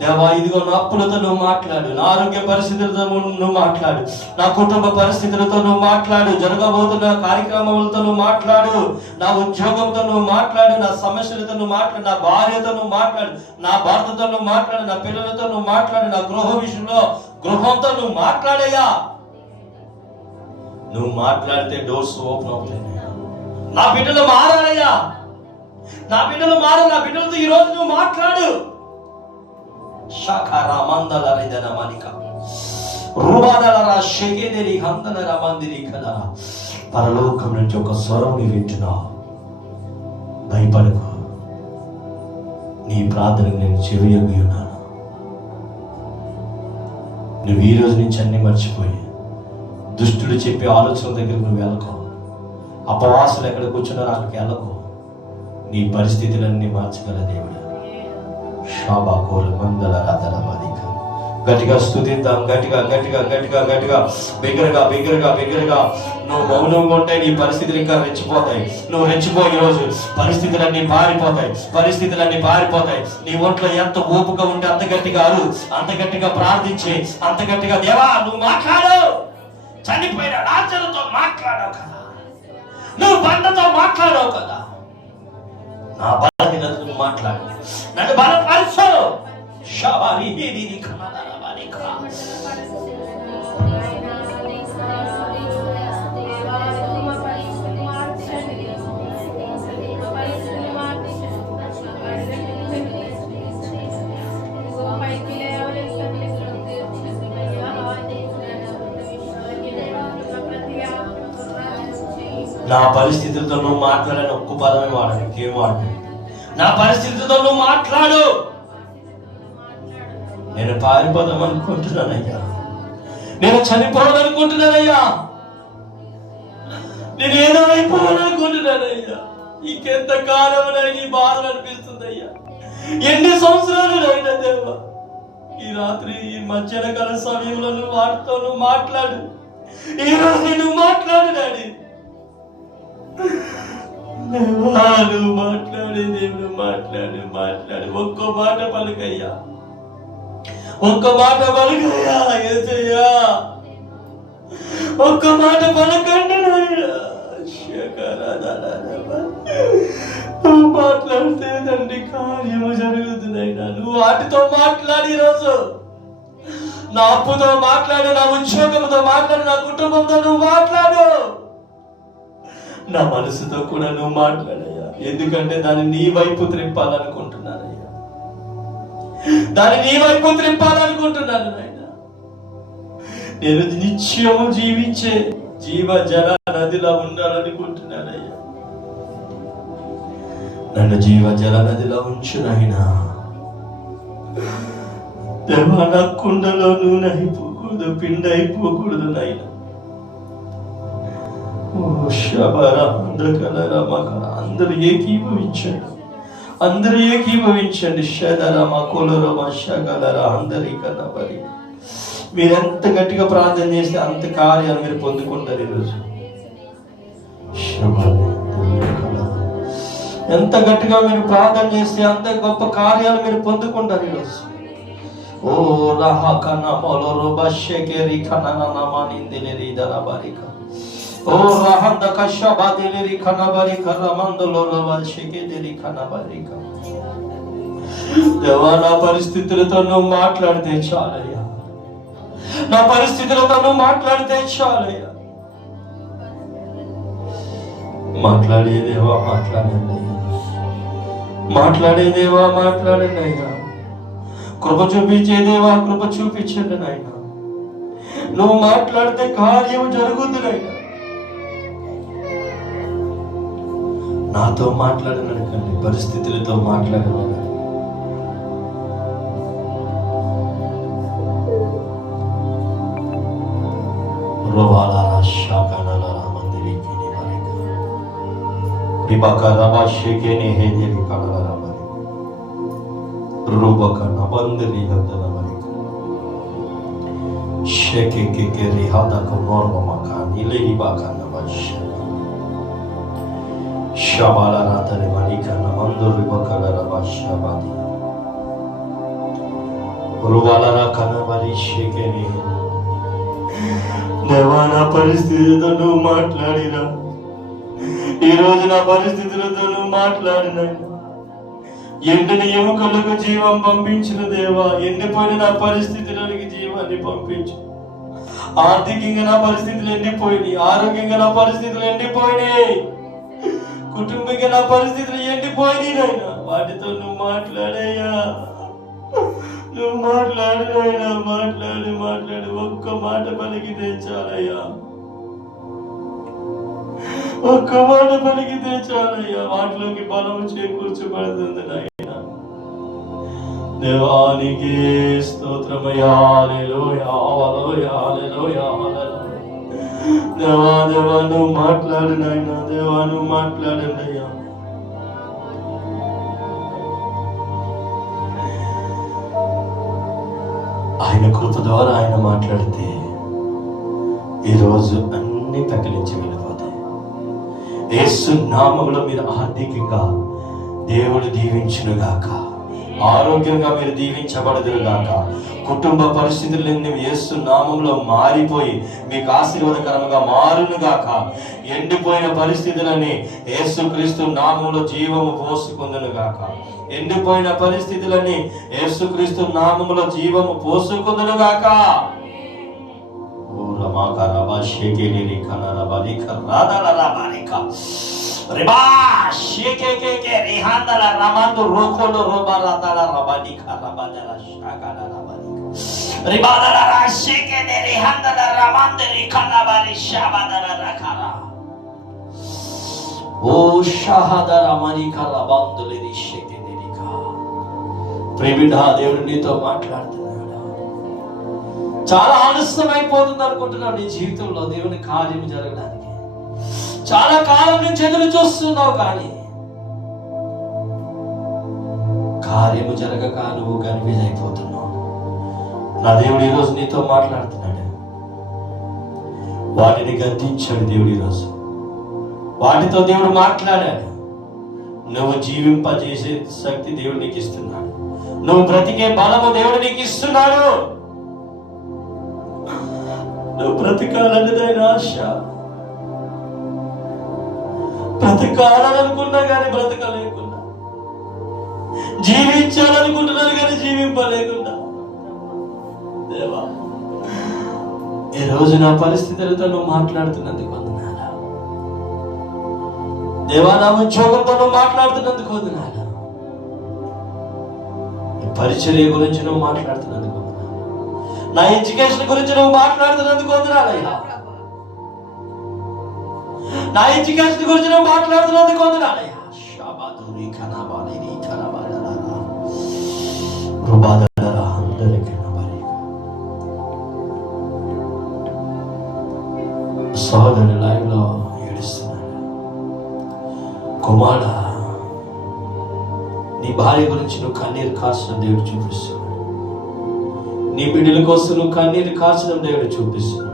దేవా, ఇదిగో నా అప్పులతో నువ్వు మాట్లాడు, నా ఆరోగ్య పరిస్థితులతో నువ్వు మాట్లాడు, నా కుటుంబ పరిస్థితులతో నువ్వు మాట్లాడు, జరగబోతున్న కార్యక్రమాలతో నువ్వు మాట్లాడు, నా ఉద్యోగంతో నువ్వు మాట్లాడు, నా సమస్యలతో నువ్వు మాట్లాడు, నా భార్యతో నువ్వు మాట్లాడు, నా భర్తతో నువ్వు మాట్లాడు, నా పిల్లలతో నువ్వు మాట్లాడు, నా గృహ విషయంలో గృహంతో నువ్వు మాట్లాడయ్యా. నువ్వు మాట్లాడితే డోర్స్ ఓపెన్ అవుతాయి. నా బిడ్డలు మారాలయ్యా, నా బిడ్డలు మారు, నా బిడ్డలతో ఈ రోజు నువ్వు మాట్లాడు. పరలోకం నుంచి ఒక స్వరం నీ వింటున్నా. భయపడకు, నీ ప్రార్థనకు నేను చెవియొగ్గి ఉన్నాను. నువ్వు ఈ రోజు నుంచి అన్ని మర్చిపోయి దుష్టుడు చెప్పే ఆలోచన దగ్గరకు నువ్వు వెళ్ళకో. అపవాసులు ఎక్కడ కూర్చున్నారో అక్కడికి వెళ్ళకో. నీ పరిస్థితులన్నీ మార్చగల దేవుడు. గట్టిగా స్తుతిద్దాం, గట్టిగా గట్టిగా గట్టిగా గట్టిగా బిగ్గరగా బిగ్గరగా బిగ్గరగా. నువ్వు మౌనంగా ఉంటే నీ పరిస్థితులు ఇంకా రెచ్చిపోతాయి. నువ్వు రెచ్చిపోయి రోజు పరిస్థితులన్నీ పారిపోతాయి, పరిస్థితులన్నీ పారిపోతాయి. నీ ఒంట్లో ఎంత ఓపుగా ఉంటే అంత గట్టిగా అరు, అంత గట్టిగా ప్రార్థించి, అంత గట్టిగా దేవా నువ్వు మాట్లాడు. చనిపోయిన రాజులతో మాట్లాడావు కదా, నువ్వు బండతో మాట్లాడావు కదా, నా బలహీనతను మాట్లాడు, నన్ను బలపరచు. షాబారి దేవిని కమలరవానికా నా పరిస్థితులతో నువ్వు మాట్లాడని ఒక్క పదమే వాడని, ఇంకేం వాడు. నా పరిస్థితులతో నువ్వు మాట్లాడు. నేను పారిపోదాం అనుకుంటున్నానయ్యా, నేను చనిపోవాలనుకుంటున్నానయ్యా, నేను ఏదో అయిపోవాలనుకుంటున్నానయ్యా. ఇంకెంత కాలం ఈ బాధలు అనిపిస్తుందయ్యా, ఎన్ని సంవత్సరాలు అయినా దేవా. ఈ రాత్రి ఈ మధ్యాహ్న కాల సమయంలో నువ్వు వాటితో నువ్వు మాట్లాడు. ఈ రోజు నువ్వు మాట్లాడు డాడీ. నువ్వు మాట్లాడే దేవుడు మాట్లాడు, మాట్లాడు. ఒక్క మాట పలుకయ్యా, ఒక్క మాట పలుకయ్యా. యేసయ్యా ఒక్క మాట పలకండి నాయనా. నువ్వు మాట్లాడితే తండ్రి కార్యము జరుగుతుందైనా. నువ్వు వాటితో మాట్లాడి రోజు నా అప్పుతో మాట్లాడు, నా ఉద్యోగంతో మాట్లాడు, నా కుటుంబంతో నువ్వు మాట్లాడు, నా మనసుతో కూడా నువ్వు మాట్లాడయ్యా. ఎందుకంటే దాన్ని నీ వైపు త్రిప్పాలనుకుంటున్నానయ్యా, దాన్ని నీ వైపు త్రిప్పాలనుకుంటున్నాను నాయనా. నేను నిత్యము జీవించే జీవ జల నదిలా ఉండాలనుకుంటున్నానయ్యా. నన్ను జీవ జల నదిలో ఉంచు నాయనా. దేవా, నా కుండలో నూనె అయిపోకూడదు, పిండి అయిపోకూడదు నాయనా. అందరూ ఏకీభవించండి, అందరూ ఏకీభవించండి. షదరమ కొలరమ షగలర అందరి కనబడి. మీరు ఎంత గట్టిగా ప్రార్థన చేస్తే అంత కార్యాలు మీరు పొందుకుంటారు ఈరోజు. ఎంత గట్టిగా మీరు ప్రార్థన చేస్తే అంత గొప్ప కార్యాలు మీరు పొందుకుంటారు ఈరోజు. ఓ రహ కన మొలరు బషెకెరి కనననమనిందిలేరి దరబరిక. ఓ రహంద కషబాదిలేరి కనబరిక రమందలో బషెకెరి కనబరిక. దేవా, నా పరిస్థితులతో నువ్వు మాట్లాడితే చాలయ్యా, నా పరిస్థితులతో నువ్వు మాట్లాడితే చాలయ్యా. మాట్లాడే దేవా మాట్లాడండి, మాట్లాడే దేవా మాట్లాడండి అయ్యా. కృప చూపించే దేవా కృప చూపించండి నాయన. నువ్వు మాట్లాడితే కార్యం జరుగుతుంది నాయన. నాతో మాట్లాడనకండి, పరిస్థితులతో మాట్లాడనకండి. శబాల రాతని మణికన్న మందురి బొక్కల భాషాబాది ఉరువాలరా కనబలి షేకేని. దేవా, నా పరిస్థితితో నువ్వు మాట్లాడిరా. ఈరోజు నా పరిస్థితులతో నువ్వు మాట్లాడినా. ఎండిన ఎముకలకు జీవం పంపించిన దేవా, ఎండిపోయిన నా పరిస్థితులకి జీవాన్ని పంపించు. ఆర్థికంగా నా పరిస్థితులు ఎండిపోయినాయి, ఆరోగ్యంగా నా పరిస్థితులు ఎండిపోయినాయి, కుటుంబంగా నా పరిస్థితులు ఎండిపోయినాయి నాయన. వాటితో నువ్వు మాట్లాడయ్యా, నువ్వు మాట్లాడు నాయన. మాట్లాడు ఒక్క మాట పలికితే చాలయ్యా, ఒక్క మాట పలికితే చాలయ్యా. వాటిలోకి బలం చేకూర్చబడుతుంది నాయన. దేవానికి స్తోత్రమయ్యా. హల్లెలూయా, హల్లెలూయా, హల్లెలూయా, హల్లెలూయా. దేవా నువ్వు మాట్లాడు నాయన. దేవా నువ్వు మాట్లాడండి అయ్యా. ఆయన కృప ద్వారా ఆయన మాట్లాడితే ఈరోజు అన్ని ప్రకటించి వెళ్ళిపోతాయి. యేసు నామములో మీరు ఆర్థికంగా దేవుడు దీవించునుగాక, ఆరోగ్యంగా మీరు దీవించబడదురుగాక, కుటుంబ పరిస్థితులన్నీ యేసు నామంలో మారిపోయి మీకు ఆశీర్వాదకరంగా మారునుగాక. ఎండిపోయిన పరిస్థితులని యేసుక్రీస్తు నామంలో జీవము పోసుకుందునుగాక. ఎండిపోయిన పరిస్థితులని యేసుక్రీస్తు నామములో జీవము పోసుకుందునుగాక. దేవుడు నీతో మాట్లాడుతున్నాడు. చాలా ఆలస్యమైపోతుంది అనుకుంటున్నావు నీ జీవితంలో దేవుని కార్యం జరగడానికి. చాలా కాలం నుంచి ఎదురు చూస్తున్నావు, కానీ కార్యము జరగక నువ్వు కన్ఫ్యూజ్ అయిపోతున్నావు. నా దేవుడు ఈరోజు నీతో మాట్లాడుతున్నాడు. వాటిని గద్దించాడు దేవుడు ఈరోజు. వాటితో దేవుడు మాట్లాడాడు. నువ్వు జీవింపజేసే శక్తి దేవుడు నీకు ఇస్తున్నాడు. నువ్వు బ్రతికే బలము దేవుడు నీకు ఇస్తున్నాడు. నువ్వు బ్రతకాలన్నదైన ఆశ, బ్రతకాలనుకున్నా కానీ బ్రతకలేకున్నా, జీవించాలనుకుంటున్నాను కానీ జీవింపలేకున్నా. దేవా, ఈ రోజు నా పరిస్థితులతో నువ్వు మాట్లాడుతున్నందుకు వందనాలు. దేవా, నా ఉద్యోగంతో నువ్వు మాట్లాడుతున్నందుకు వందనాలు. పరిచర్య గురించి నువ్వు మాట్లాడుతున్నందుకు వందనాలు. నా ఎడ్యుకేషన్ గురించి నువ్వు మాట్లాడుతున్నందుకు వందనాలయ్యా. నా ఎడ్యుకేషన్ గురించి నువ్వు మాట్లాడుతున్నందుకు వందనాలయ్యా. సోదరుని లైవ్ లో ఏడుస్తున్నాడు. కుమారా, నీ భార్య గురించి నువ్వు కన్నీరు కాల్చడం దేవుడు చూపిస్తున్నాడు. నీ బిడ్డల కోసం నువ్వు కన్నీరు కాల్చడం దేవుడు చూపిస్తున్నాడు.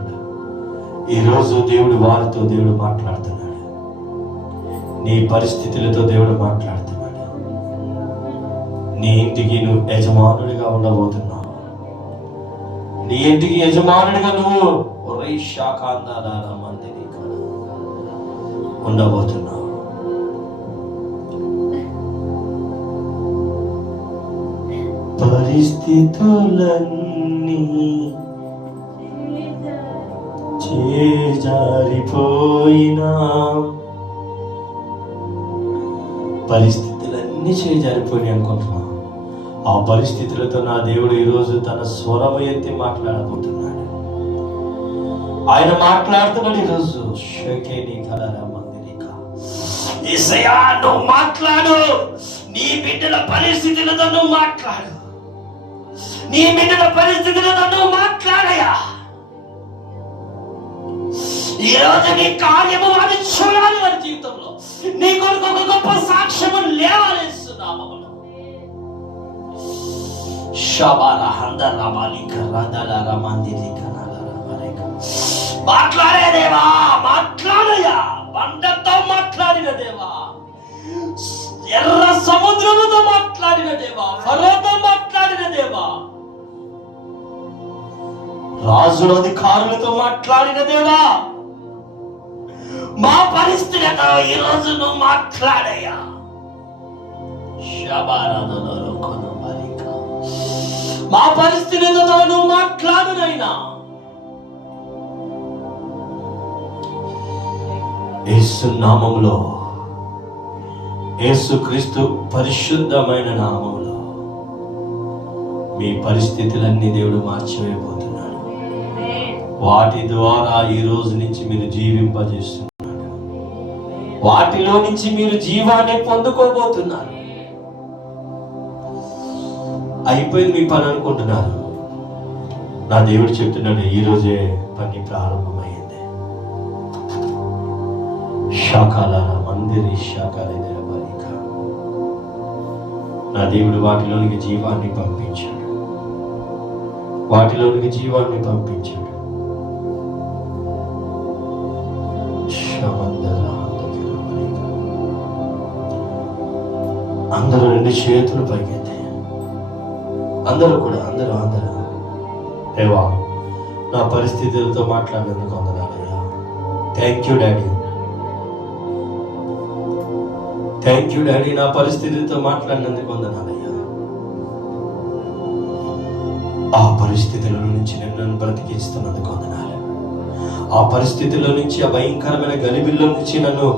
ఈరోజు దేవుడు వారితో దేవుడు మాట్లాడుతున్నాడు. నీ పరిస్థితులతో దేవుడు మాట్లాడుతున్నాడు. నీ ఇంటికి నువ్వు యజమానుడిగా ఉండబోతున్నావు. నీ ఇంటికి యజమానుడిగా నువ్వు ఉండబోతున్నావు. పరిస్థితులన్నీ చేజారిపోయినా, పరిస్థితులన్నీ చేజారిపోయినాయి అనుకుంటున్నావు. ఆ పరిస్థితులతో నా దేవుడు ఈరోజు తన స్వరము ఎత్తి మాట్లాడబోతున్నాడు. ఆయన మాట్లాడుతున్నాడు ఈరోజు. యేసయ్యా, నువ్వు మాట్లాడు. నీ బిడ్డల పరిస్థితులతో నువ్వు మాట్లాడు. నీ బిడ్డల పరిస్థితులతో నువ్వు మాట్లాడయా. ఈ రోజు నీ కార్యము వారు చూడాలి. వారి జీవితంలో నీ కొరకు ఒక గొప్ప సాక్ష్యము లేవాలేస్తున్నాము. మాట్లాడే దేవా, మాట్లాడయా. బండతో మాట్లాడిన దేవా, దేవా, ఎర్ర సముద్రముతో మాట్లాడిన దేవా, ఫరోతో మాట్లాడిన దేవా, రాజుల అధికారులతో మాట్లాడిన దేవా, మా పరిస్థితితో ఈ రోజు నువ్వు మాట్లాడయ్యా. మా పరిస్థితితో నువ్వు మాట్లాడునైనా. యేసు నామములో, యేసుక్రీస్తు పరిశుద్ధమైన నామములో మీ పరిస్థితులన్నీ దేవుడు మార్చివేయబోతున్నాడు. వాటి ద్వారా ఈ రోజు నుంచి మీరు జీవింపజేస్తున్నారు. వాటిలో నుంచి మీరు జీవాన్ని పొందుకోబోతున్నారు. అయిపోయింది మీ పని అనుకుంటున్నారు. నా దేవుడు చెప్తున్నాడు, ఈ రోజే పని ప్రారంభమైంది. శాఖల మందిరి శాఖల బలిక. నా దేవుడు వాటిలోనికి జీవాన్ని పంపించాడు. వాటిలోనికి జీవాన్ని పంపించాడు. అందరూ రెండు చేతులు పైకెత్తి, అందరూ దేవా, నా పరిస్థితులతో మాట్లాడినందుకు వందనాలయ్యా. Thank you daddy, thank you daddy, నా పరిస్థితులతో మాట్లాడినందుకు వందనాలయ్యా. ఆ పరిస్థితుల నుంచి నన్ను బ్రతికిస్తున్నందుకు వందనాలు. ఆ పరిస్థితుల్లో నుంచి, ఆ భయంకరమైన గలిబిల్లో నుంచి నన్ను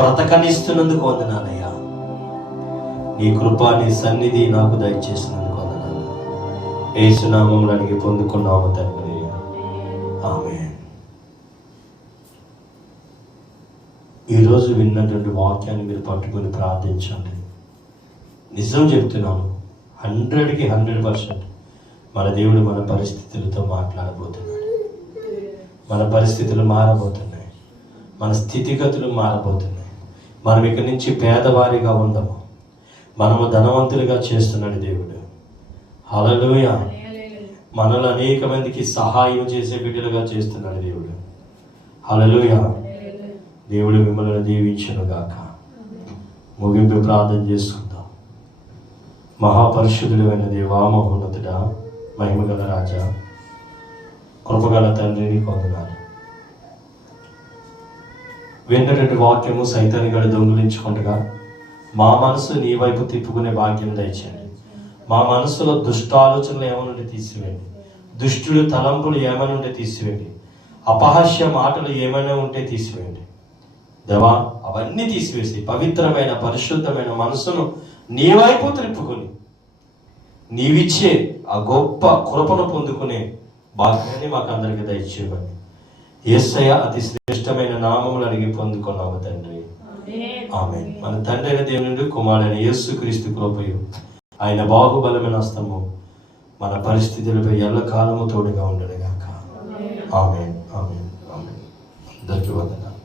బ్రతకనిస్తున్నందుకు వందనాలయ్యా. నీ కృప, నీ సన్నిధి నాకు దయచేసినందుకు వందనాలు. యేసు నామములో అడిగి పొందుకున్నాము తండ్రి, ఆమేన్. ఈరోజు విన్నటువంటి వాక్యాన్ని మీరు పట్టుకొని ప్రార్థించండి. నిజం చెప్తున్నాను, 100కి 100% మన దేవుడు మన పరిస్థితులతో మాట్లాడబోతున్నాడు. మన పరిస్థితులు మారబోతున్నాయి. మన స్థితిగతులు మారబోతున్నాయి. మనం ఇక్కడి నుంచి పేదవారిగా ఉండము, మనము ధనవంతులుగా చేస్తున్నాడు దేవుడు. హల్లెలూయా. మనలో అనేక మందికి సహాయం చేసే బిడ్డలుగా చేస్తున్నాడు దేవుడు. హల్లెలూయా. దేవుడు మిమ్మల్ని దీవించును గాక. ముగింపు ప్రార్థన చేసుకుందాం. మహాపరిశుద్ధుడైన దేవా, మహోన్నతుడా, మహిమగల రాజా, కృపగల తండ్రిని కొందనాలు. విన్నటువంటి వాక్యము సైతాన్ని గడి దొంగిలించుకుంటగా మా మనసు నీ వైపు తిప్పుకునే భాగ్యం దయచేయండి. మా మనసులో దుష్టాలోచనలు ఏమనుండి తీసివేయండి. దుష్టుడు తలంపులు ఏమైనా తీసివేయండి. అపహాస్య మాటలు ఏమైనా ఉంటే తీసివేయండి దేవా. అవన్నీ తీసివేసి పవిత్రమైన పరిశుద్ధమైన మనసును నీ వైపు త్రిప్పుకొని నీవిచ్చే ఆ గొప్ప కృపను పొందుకునే భాగ్యాన్ని మాకు అందరికీ దయచేయమని యేసయ్య అతి శ్రేష్టమైన నామములు అడిగి పొందుకున్నాము తండ్రి, ఆమేన్. మన తండ్రి అయిన దేవుని, కుమారుడైన యేసుక్రీస్తు కృపయు, ఆయన బాహుబలమైన హస్తము మన పరిస్థితులపై ఎల్లకాలము తోడుగా ఉండడుగాక. ఆమేన్, ఆమేన్, ఆమేన్. అందరికీ వందనాలు.